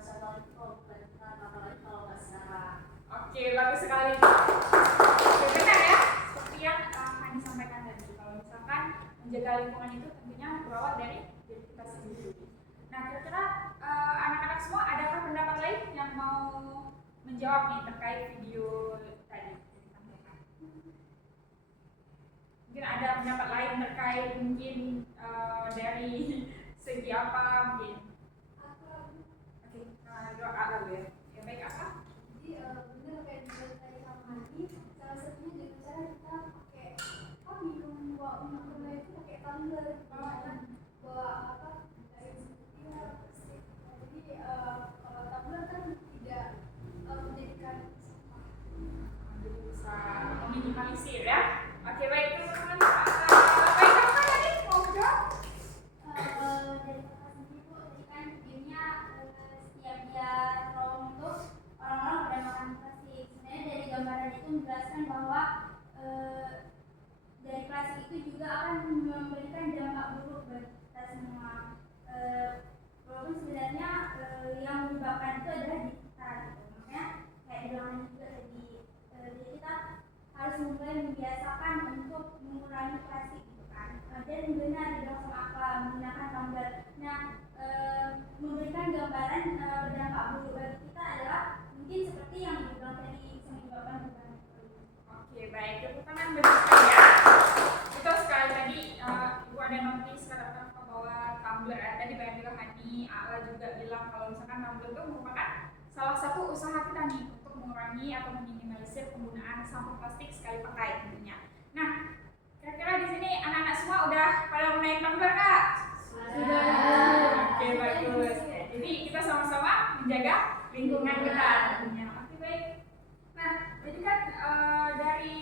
siapa lagi kalau bukan kita apalagi kalau nggak sekarang. Oke, bagus sekali. Benar ya, seperti yang Hani sampaikan tadi. Kalau misalkan menjaga lingkungan itu tentunya berawal dari diri kita sendiri. Nah, kira-kira anak-anak semua adakah pendapat lain yang mau menjawab nih terkait video tadi yang ditampilkan? Mungkin ada pendapat lain terkait mungkin dari segi apa mungkin? Oke, doa dulu ya. Ya baik apa? jadi bener kayak diceritain sama Hani, salah satunya dengan cara kita pakai minum minyak gula itu pakai tumbler, bawa apa air putih dan berdampak buruk bagi kita adalah mungkin seperti yang dibilang tadi bisa menyebabkan perubahan iklim. Oke, baik. Tepuk tangan benar sekali ya. Betul sekali tadi Ibu ada notis katakan bahwa tumbler tadi banyak bilang Hani, Ala juga bilang kalau misalkan tumbler itu merupakan salah satu usaha kita nih untuk mengurangi atau meminimalisir penggunaan sampah plastik sekali pakai tentunya. Nah, kira-kira di sini anak-anak semua udah pada gunain tumbler Kak? Sudah. Oke, bagus. Jadi kita sama-sama menjaga lingkungan kita tentunya. Oke, baik. Nah, jadi kan dari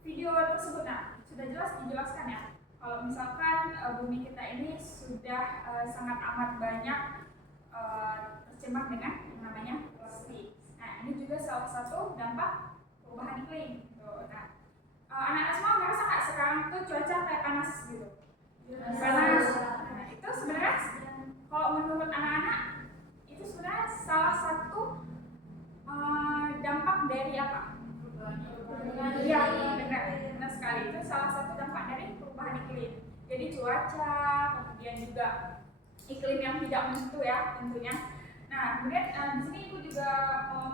video tersebut, nah sudah jelas dijelaskan ya kalau misalkan bumi kita ini sudah sangat amat banyak tercemar dengan yang namanya plastik. Nah, ini juga salah satu dampak perubahan iklim. Nah, anak-anak semua ngerasa nggak sekarang tuh cuaca kayak panas gitu? Panas. Nah, itu sebenarnya kalau menurut anak-anak itu sebenarnya salah satu dampak dari apa? Iya, benar sekali. Itu salah satu dampak dari perubahan iklim. Jadi cuaca, kemudian juga iklim yang tidak menentu ya tentunya. Nah, kemudian di sini Ibu juga mau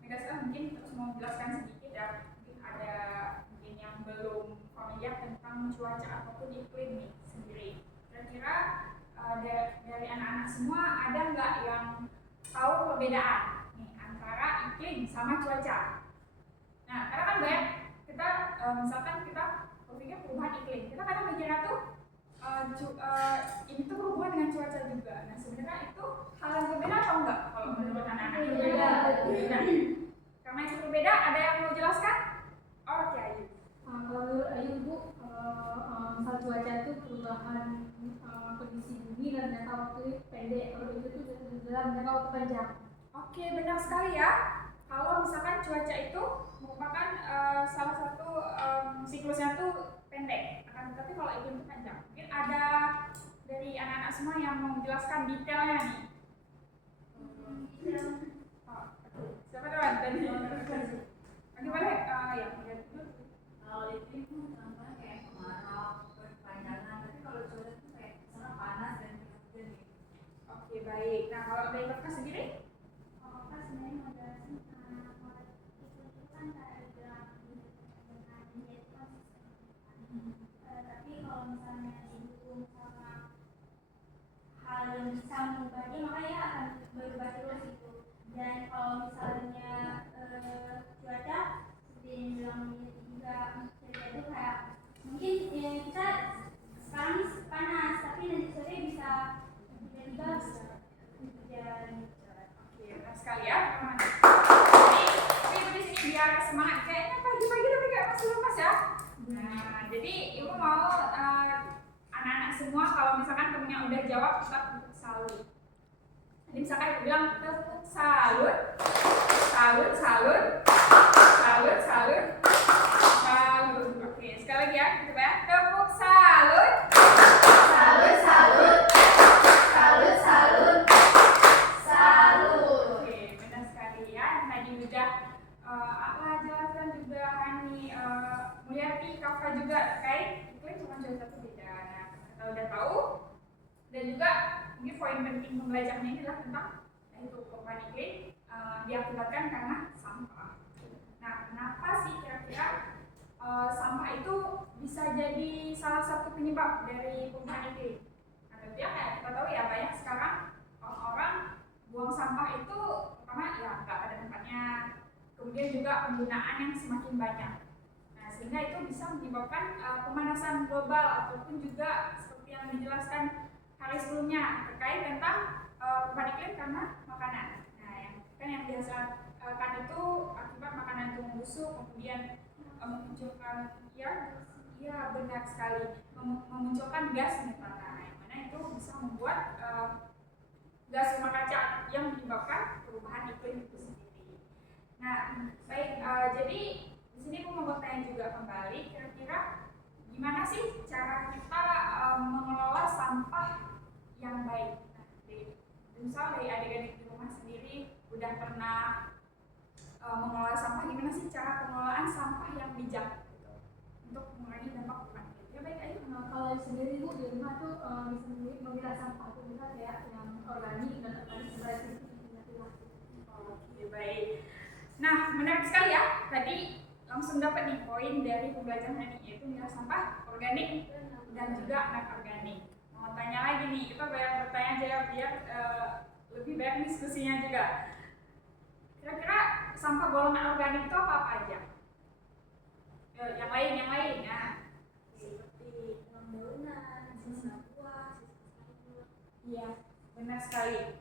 menegaskan mungkin terus mau jelaskan sedikit ya. Mungkin ada mungkin yang belum familiar tentang cuaca ataupun iklim nih sendiri. Kira-kira dari anak-anak semua ada nggak yang tahu perbedaan nih antara iklim sama cuaca? Nah, karena kan banyak kita misalkan kita berpikir perubahan iklim, kita kadang mikirnya tuh ini tuh berhubungan dengan cuaca juga. Nah, sebenarnya itu hal yang berbeda atau enggak kalau menurut anak-anak? Berbeda. Karena itu berbeda, ada yang mau jelaskan? Oke, Ayu. Kalau menurut Ayu Bu, misal cuaca itu perubahan kondisi bumi dan jangka waktu pendek, kalau itu tuh dalam jangka waktu panjang. Oke, benar sekali ya. Kalau misalkan cuaca itu merupakan salah satu siklusnya tuh pendek, akan tetapi kalau iklim itu panjang. Mungkin ada dari anak-anak semua yang mau menjelaskan detailnya nih. Siapa teman tadi? Oke, boleh. Ya, Kalau iklim tuh contohnya kayak kemarau, berkepanjangan, tapi kalau cuaca tuh kayak misalnya panas dan hujan gitu. Oke, baik. Nah, kalau dari Kakak sendiri? Apa sebenarnya mau jelasin kalau iklim itu kan kayak dibilang dengan dia itu konsisten. Tapi kalau misalnya didukung sama hal yang bisa mengubah dia, maka dia akan berubah terus itu. Dan kalau misalnya cuaca seperti yang bilang juga cuaca itu kayak mungkin kita sekarang panas, tapi nanti sore bisa tiba-tiba hujan. Oke, benar sekali ya, teman-teman. Jadi, Ibu di sini biar semangat. Kayaknya pagi-pagi tapi kayak masih lemas ya. Nah, jadi Ibu mau anak-anak semua kalau misalkan temennya udah jawab kita tepuk salut. Jadi misalkan Ibu bilang tepuk salut, salut, salut, salut, salut, salut. Oke, sekali lagi ya, coba ya. Tepuk salut, Salut, salut, salut, salut, salut. Oke, benar sekali ya. Tadi udah apa jelaskan juga Hani, Mulyati, Kafka juga terkait iklim sama cuaca itu beda. Nah, kita udah tahu dan juga mungkin poin penting pembelajarannya ini adalah tentang yaitu perubahan iklim diakibatkan karena sampah. Nah, kenapa sih kira-kira sampah itu bisa jadi salah satu penyebab dari perubahan iklim? Nah, tentunya kayak kita tahu ya banyak sekarang orang-orang buang sampah itu pertama ya nggak pada tempatnya, kemudian juga penggunaan yang semakin banyak. Nah, sehingga itu bisa menyebabkan pemanasan global ataupun juga seperti yang dijelaskan hari sebelumnya terkait tentang perubahan iklim karena makanan. Nah, yang dihasilkan itu akibat makanan itu membusuk, kemudian memunculkan ya benar sekali memunculkan gas metana, yang mana itu bisa membuat gas rumah kaca yang menyebabkan perubahan iklim itu sendiri. Nah, baik, jadi di sini aku mau bertanya juga kembali, kira-kira gimana sih cara kita mengelola sampah yang baik? Nah, misal dari adik-adik di rumah sendiri udah pernah mengelola sampah, gimana sih cara pengelolaan sampah yang bijak gitu, untuk mengurangi dampak perubahan iklim? Ya baik aja. Kalau sendiri Bu di rumah tuh bisa memilah ada sampah tuh bisa kayak yang organik dan organik berarti Oke, baik. Nah, menarik sekali ya. Tadi langsung dapat nih poin dari pembelajaran hari ini, yaitu nilai sampah organik dan juga non-organik. Mau tanya lagi nih, kita bertanya aja ya biar lebih banyak diskusinya juga. Kira-kira sampah golongan organik itu apa aja? Yang lain ya. seperti daunan, sisa buah, sisa sayur. Iya, benar sekali.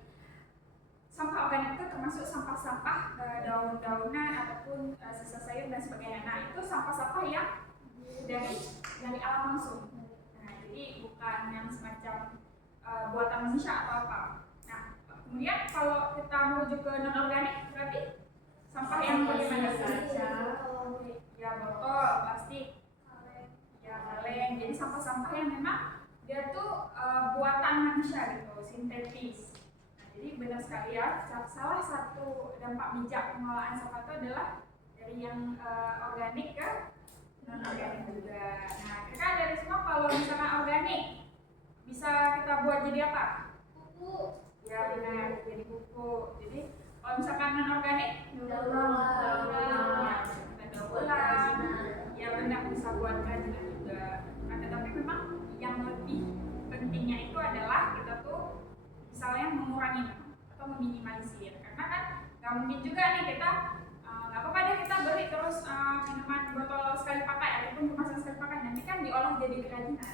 Sampah organik itu termasuk sampah-sampah daun-daunan ataupun sisa sayur dan sebagainya. Nah, itu sampah-sampah yang dari alam langsung. Nah, jadi bukan yang semacam buatan manusia atau apa. Nah, kemudian kalau kita menuju ke non organik berarti sampah yang bagaimana? Ya botol, plastik, ya kaleng. Jadi sampah-sampah yang memang dia tuh buatan manusia gitu, sintetis. Nah, jadi benar sekali ya, salah satu dampak bijak pengelolaan sampah itu adalah dari yang organik ke non organik juga. Nah, kira-kira dari semua kalau misalnya organik bisa kita buat jadi apa? Kuku, Ya benar, jadi pupuk. Jadi kalau misalkan non organik, ya benar bisa buat kerajinan juga. Nah, tetapi memang yang lebih pentingnya itu adalah kita tuh misalnya mengurangi atau meminimalisir, karena kan nggak mungkin juga nih kita nggak apa-apa deh kita beli terus minuman botol sekali pakai ataupun kemasan sekali pakai, nanti kan diolah jadi kerajinan.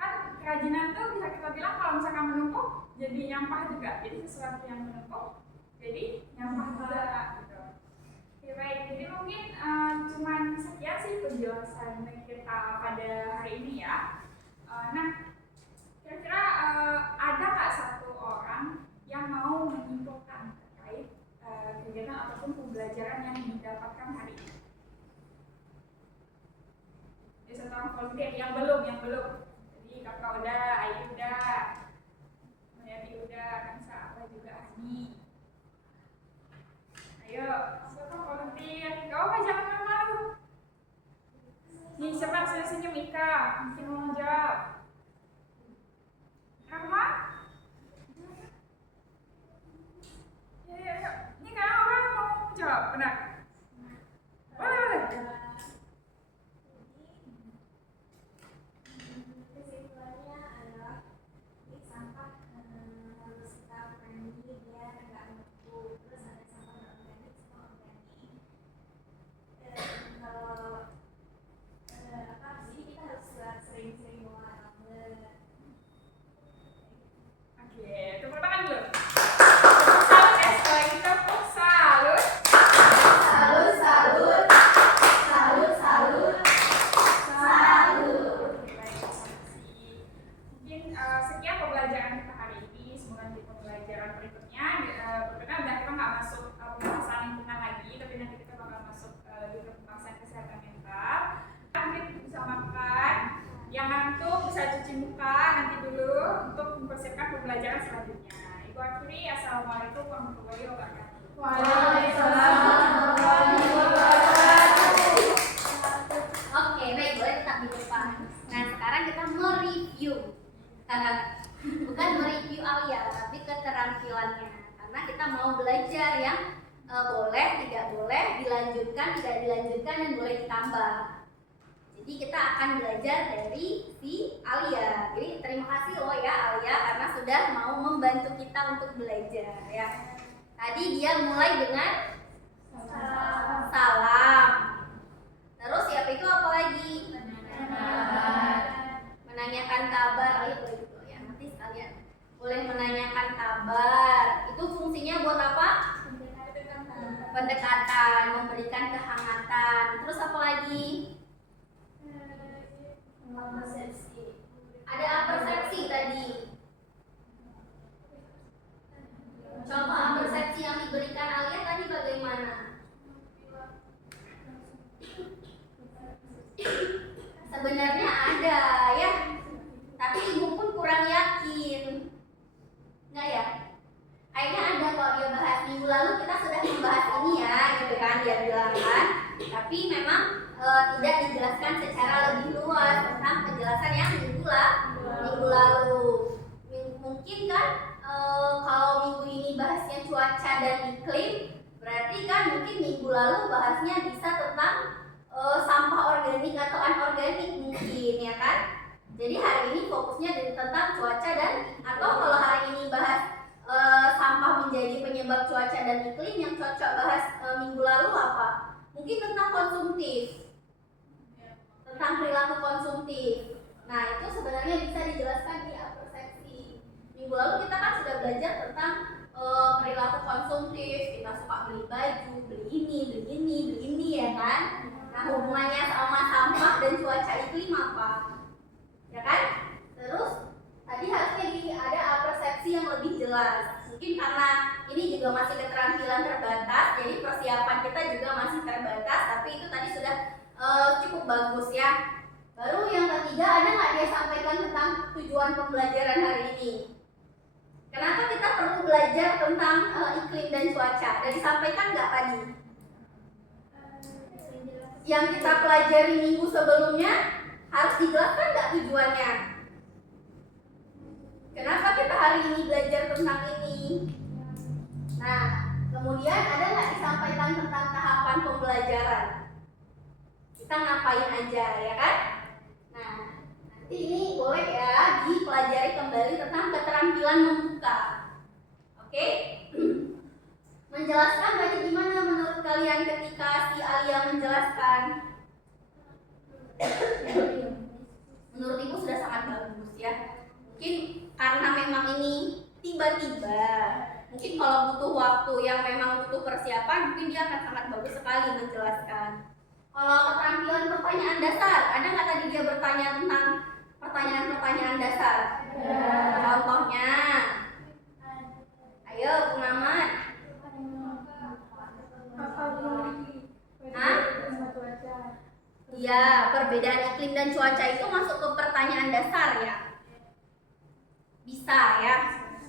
Kan kerajinan tuh bisa kita bilang kalau misalkan menumpuk jadi nyampah juga, jadi sesuatu yang menumpuk jadi nyampah juga gitu. Oke, baik, jadi mungkin cuman sekian sih penjelasan kita pada hari ini ya. Nah, kira-kira ada nggak satu orang yang mau menyimpulkan terkait kegiatan ataupun pembelajaran yang didapatkan hari ini? Jadi satu orang volunteer yang belum. Jadi kakak udah, Ayu udah, Mayati udah, Kansa apa juga, Ani. Ayo, siapa volunteer? Gak apa, jangan malu-malu. Nih, siapa yang senyum Ika? Mungkin mau jawab. Rahma? Ya. Ini kan orang mau jawab, benar? Boleh. kesimpulannya adalah ini sampah harus kita kurangi biar nggak menumpuk. Terus ada sampah non organik sama organik. Kalau jadi kita harus sering-sering bawa tumbler. Oke, tepuk tangan dulu. Salut ya, setelah ini tepuk salut. Salut. Oke, baik, terima kasih. Mungkin sekian pembelajaran kita hari ini. Semoga di pembelajaran berikutnya berkenan dan kita nggak masuk pembahasan lingkungan lagi, tapi nanti kita bakal masuk di pembahasan kesehatan mental. Mungkin bisa makan, yang ngantuk bisa cuci muka nanti dulu untuk mempersiapkan pembelajaran selanjutnya. Ibu akhiri, assalamualaikum warahmatullahi wabarakatuh. Oke, baik, boleh tetap di depan. Nah, sekarang kita mereview. Bukan mereview Alia, tapi keterampilannya. Karena kita mau belajar yang boleh, tidak boleh, dilanjutkan, tidak dilanjutkan, dan boleh ditambah. Jadi kita akan belajar dari si Alia. Jadi terima kasih loh ya Alia karena sudah mau membantu kita untuk belajar ya. Tadi dia mulai dengan salam. Terus siapa itu apa lagi? Menanyakan kabar. Ayo boleh gitu ya. Nanti sekalian boleh menanyakan kabar. Itu fungsinya buat apa? Pendekatan, memberikan kehangatan. Terus apa lagi? Ada persepsi tadi. Coba persepsi yang diberikan Alia tadi bagaimana? Sebenarnya ada ya, tapi ibu pun kurang yakin. Enggak ya? Kayaknya ada kalau dia bahas minggu lalu kita sudah membahas ini ya, gitu kan dia bilang kan. Tapi memang tidak dijelaskan secara lebih luas tentang penjelasan yang minggu lalu. Mungkin kan kalau minggu ini bahasnya cuaca dan iklim, berarti kan mungkin minggu lalu bahasnya bisa tentang sampah organik atau anorganik mungkin ya kan. Jadi hari ini fokusnya tentang cuaca dan atau kalau hari ini bahas sampah menjadi penyebab cuaca dan iklim, yang cocok bahas minggu lalu apa? Mungkin tentang konsumtif, tentang perilaku konsumtif. Nah itu sebenarnya bisa dijelaskan di persepsi. Minggu lalu kita kan sudah belajar tentang perilaku konsumtif. Kita suka beli baju, beli ini ya kan. Nah hubungannya sama sampah dan cuaca iklim apa? Ya kan? Terus tadi harusnya ada persepsi yang lebih jelas. Mungkin karena ini juga masih keterampilan terbatas, jadi persiapan kita juga masih terbatas. Tapi itu tadi sudah cukup bagus ya. Baru yang ketiga, ada nggak dia sampaikan tentang tujuan pembelajaran hari ini? Kenapa kita perlu belajar tentang iklim dan cuaca? Dan disampaikan nggak tadi? Yang kita pelajari minggu sebelumnya harus dijelaskan nggak tujuannya? Kenapa kita hari ini belajar tentang ini? Nah, kemudian ada nggak disampaikan tentang tahapan pembelajaran? Kita ngapain aja ya kan? Nah, nanti ini boleh ya dipelajari kembali tentang keterampilan membuka. Oke? Menjelaskan tadi gimana menurut kalian ketika si Alia menjelaskan? Menurut ibu sudah sangat bagus ya. Mungkin karena memang ini tiba-tiba, mungkin kalau butuh waktu yang memang butuh persiapan, mungkin dia akan sangat bagus sekali menjelaskan. Kalau keterampilan pertanyaan dasar, ada nggak tadi dia bertanya tentang pertanyaan-pertanyaan dasar? Contohnya, ayo Bung Ahmad. Hah? Iya, perbedaan iklim dan cuaca itu masuk ke pertanyaan dasar ya. Bisa ya.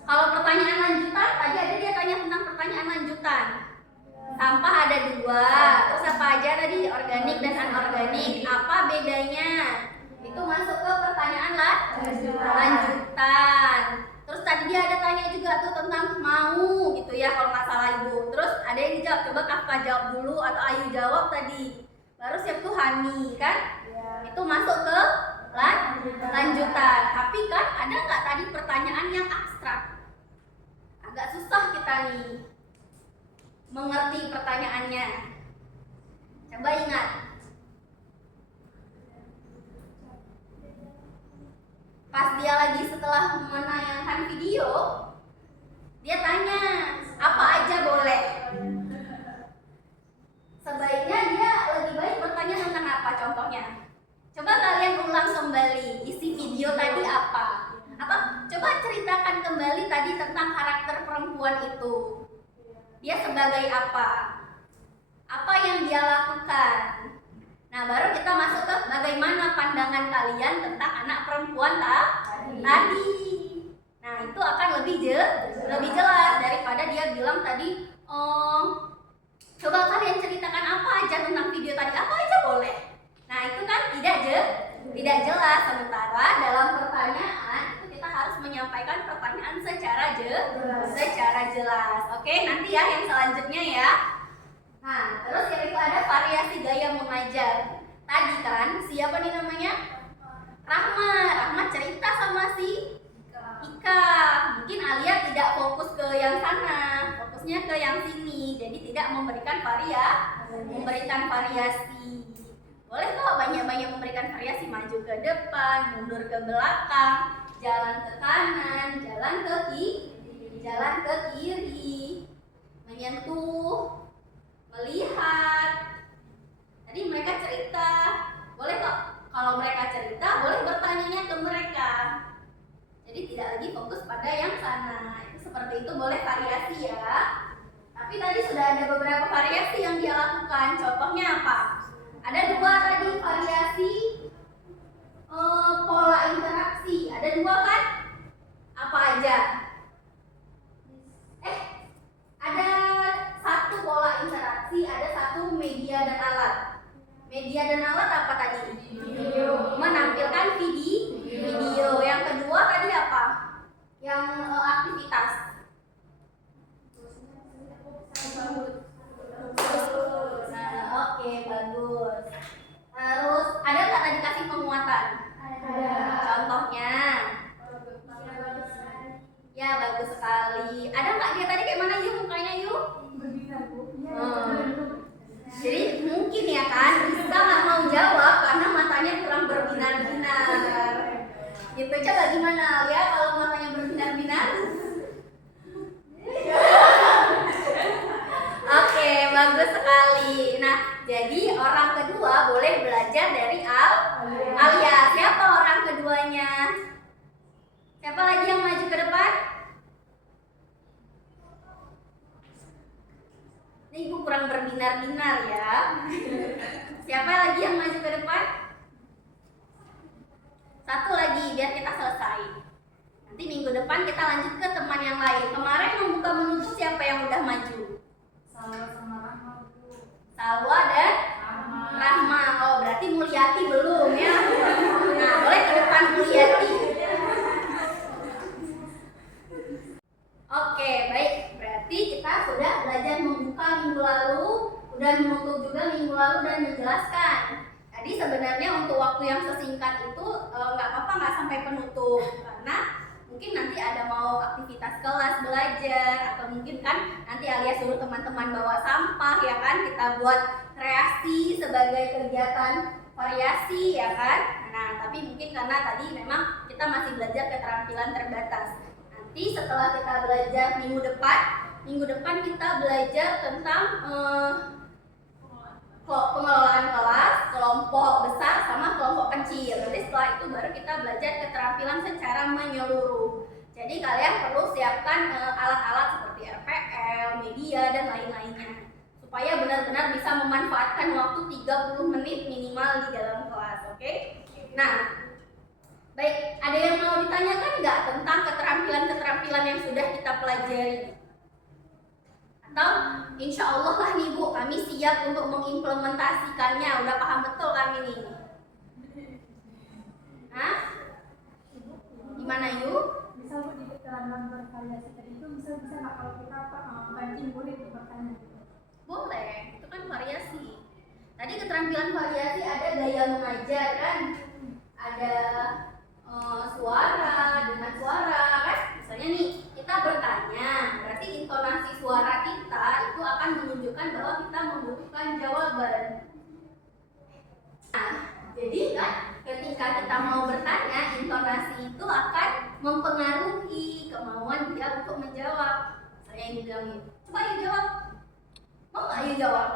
Kalau pertanyaan lanjutan, tadi ada dia tanya tentang pertanyaan lanjutan. Sampah ada 2, terus apa aja tadi? Organik dan anorganik. Apa bedanya? Itu masuk ke pertanyaan lanjutan. Terus tadi dia ada tanya juga tuh tentang mau gitu ya kalau nggak salah ibu. Terus ada yang dijawab, coba Kafka jawab dulu atau Ayu jawab tadi. Baru siap tuh Hani kan? Itu masuk ke lanjutan. Tapi kan ada nggak tadi pertanyaan yang abstrak? Agak susah kita nih mengerti pertanyaannya. Coba ingat. Pas dia lagi setelah menayangkan video, dia tanya, apa aja boleh? Sebaiknya dia lebih baik bertanya tentang apa contohnya? Coba kalian ulang kembali isi video tadi apa? Atau coba ceritakan kembali tadi tentang karakter perempuan itu. Dia sebagai apa? Apa yang dia lakukan? Nah, baru kita masuk ke bagaimana pandangan kalian tentang anak perempuan tadi. Nah, itu akan lebih jelas daripada dia bilang tadi, coba kalian ceritakan apa aja tentang video tadi, apa aja boleh. Nah, itu kan tidak jelas. Sementara dalam pertanyaan itu kita harus menyampaikan pertanyaan secara jelas. Oke, nanti ya yang selanjutnya ya. Nah, terus yang itu ada variasi gaya mengajar. Tadi kan siapa nih namanya? Rahma cerita sama si Ika. Mungkin Alia tidak fokus ke yang sana, fokusnya ke yang sini. Jadi tidak memberikan variasi. Boleh kok banyak-banyak memberikan variasi, maju ke depan, mundur ke belakang, jalan ke kanan, jalan ke kiri, menyentuh, melihat. Tadi mereka cerita, boleh kok kalau mereka cerita, boleh bertanya ke mereka. Jadi tidak lagi fokus pada yang sana. Itu seperti itu, boleh variasi ya. Tapi tadi sudah ada beberapa variasi yang dia lakukan. Contohnya apa? Ada 2 tadi variasi pola interaksi. Ada 2 kan? Apa aja? Ada 1 pola interaksi, ada 1 media dan alat. Media dan alat apa tadi? Video. Menampilkan video. Yang kedua tadi apa? yang aktivitas. Nah, oke, bagus. Terus ada nggak tadi kasih penguatan? Ada. Contohnya? Ya, bagus sekali. Ada nggak dia tadi kayak mana yuk mukanya yuk? Jadi mungkin ya kan Rizka nggak mau jawab karena matanya kurang berbinar-binar. Gitu, coba gimana ya kalau matanya berbinar-binar? Oke, bagus sekali. Nah, jadi orang kedua boleh belajar dari Alia. Siapa orang keduanya? Siapa lagi yang maju ke depan? Ini ibu kurang berbinar-binar ya. Siapa lagi yang maju ke depan? Satu lagi biar kita selesai. Nanti minggu depan kita lanjut ke teman yang lain. Kemarin membuka menutup siapa yang udah maju? Salwa dan Rahma. Oh, berarti Mulyati belum ya. Nah, boleh ke depan Mulyati. Oke, baik. Berarti kita sudah belajar membuka minggu lalu, udah menutup juga minggu lalu dan menjelaskan. Jadi sebenarnya untuk waktu yang sesingkat itu nggak apa-apa nggak sampai penutup karena mungkin nanti ada mau aktivitas kelas belajar atau mungkin kan nanti Alia suruh teman-teman bawa sampah ya kan, kita buat kreasi sebagai kegiatan variasi ya kan. Nah, tapi mungkin karena tadi memang kita masih belajar keterampilan terbatas. Nanti setelah kita belajar minggu depan kita belajar tentang pengelolaan kelas, kelompok besar sama kelompok kecil. Nanti setelah itu baru kita belajar keterampilan secara menyeluruh. Jadi kalian perlu siapkan alat-alat seperti RPL, media dan lain-lainnya supaya benar-benar bisa memanfaatkan waktu 30 menit minimal di dalam kelas, oke? Nah, baik, ada yang mau ditanyakan nggak tentang keterampilan-keterampilan yang sudah kita pelajari? Atau insya Allah lah nih Bu, kami siap untuk mengimplementasikannya. Udah paham betul kami nih? Hah? Gimana yuk? Bisa Bu di keterangan bervariasi tadi itu bisa nggak kalau kita pancing boleh bertanya? Boleh, itu kan variasi. Tadi keterampilan variasi ada gaya mengajar kan? Ada suara dengan suara kan? Misalnya nih, kita bertanya, berarti intonasi suara kita itu akan menunjukkan bahwa kita membutuhkan jawaban. Nah, jadi kan ketika kita mau bertanya, intonasi itu akan mempengaruhi kemauan dia untuk menjawab. Saya yang bilang gitu, coba Ayu jawab. Mau nggak Ayu jawab?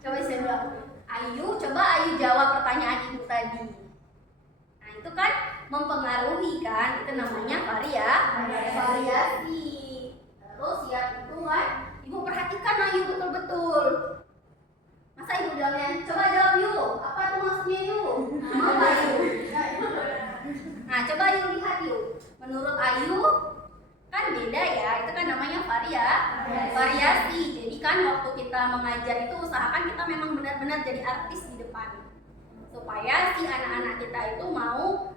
Coba saya bilang, Ayu, coba Ayu jawab pertanyaan ibu tadi. Nah, itu kan mempengaruhi kan, itu namanya variasi. Terus yang itu kan, ibu perhatikan Ayu betul-betul. Masa ibu bilangnya, coba jawab yuk, apa tuh maksudnya yuk? Apa Ayu? Nah, coba Ayu lihat yuk. Menurut Ayu kan beda ya, itu kan namanya variasi. Jadi kan waktu kita mengajar itu usahakan kita memang benar-benar jadi artis di depan supaya si anak-anak kita itu mau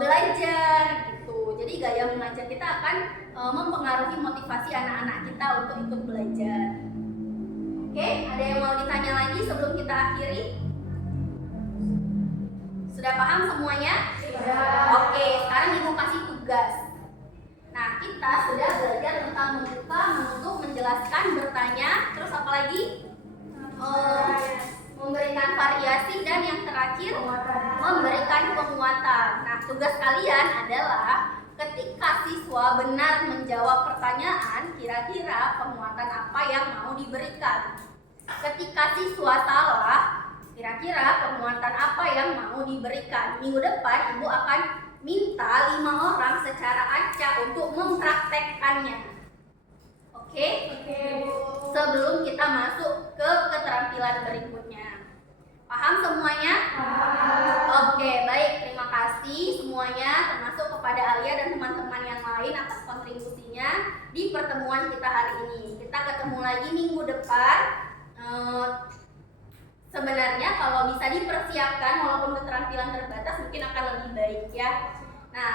belajar gitu. Jadi gaya mengajar kita akan mempengaruhi motivasi anak-anak kita untuk ikut belajar. Oke, ada yang mau ditanya lagi sebelum kita akhiri? Sudah paham semuanya? Sudah. Oke, sekarang ibu kasih tugas. Nah, kita sudah belajar tentang membuka, menutup, menjelaskan, bertanya, terus apa lagi? Memberikan variasi dan yang terakhir memberikan penguatan. Nah, tugas kalian adalah ketika siswa benar menjawab pertanyaan, kira-kira penguatan apa yang mau diberikan. Ketika siswa salah, kira-kira penguatan apa yang mau diberikan. Minggu depan ibu akan minta 5 orang secara acak untuk mempraktekkannya. Oke? Sebelum kita masuk ke keterampilan berikutnya. Paham semuanya? Oke, baik. Terima kasih semuanya, termasuk kepada Alia dan teman-teman yang lain atas kontribusinya di pertemuan kita hari ini. Kita ketemu lagi minggu depan. Sebenarnya kalau bisa dipersiapkan walaupun keterampilan terbatas mungkin akan lebih baik ya. Nah,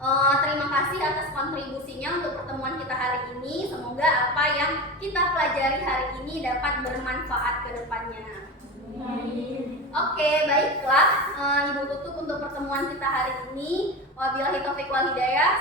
Terima kasih atas kontribusinya untuk pertemuan kita hari ini. Semoga apa yang kita pelajari hari ini dapat bermanfaat ke depannya. Oke, baiklah. Ibu tutup untuk pertemuan kita hari ini. Wabillahi taufiq wal hidayah.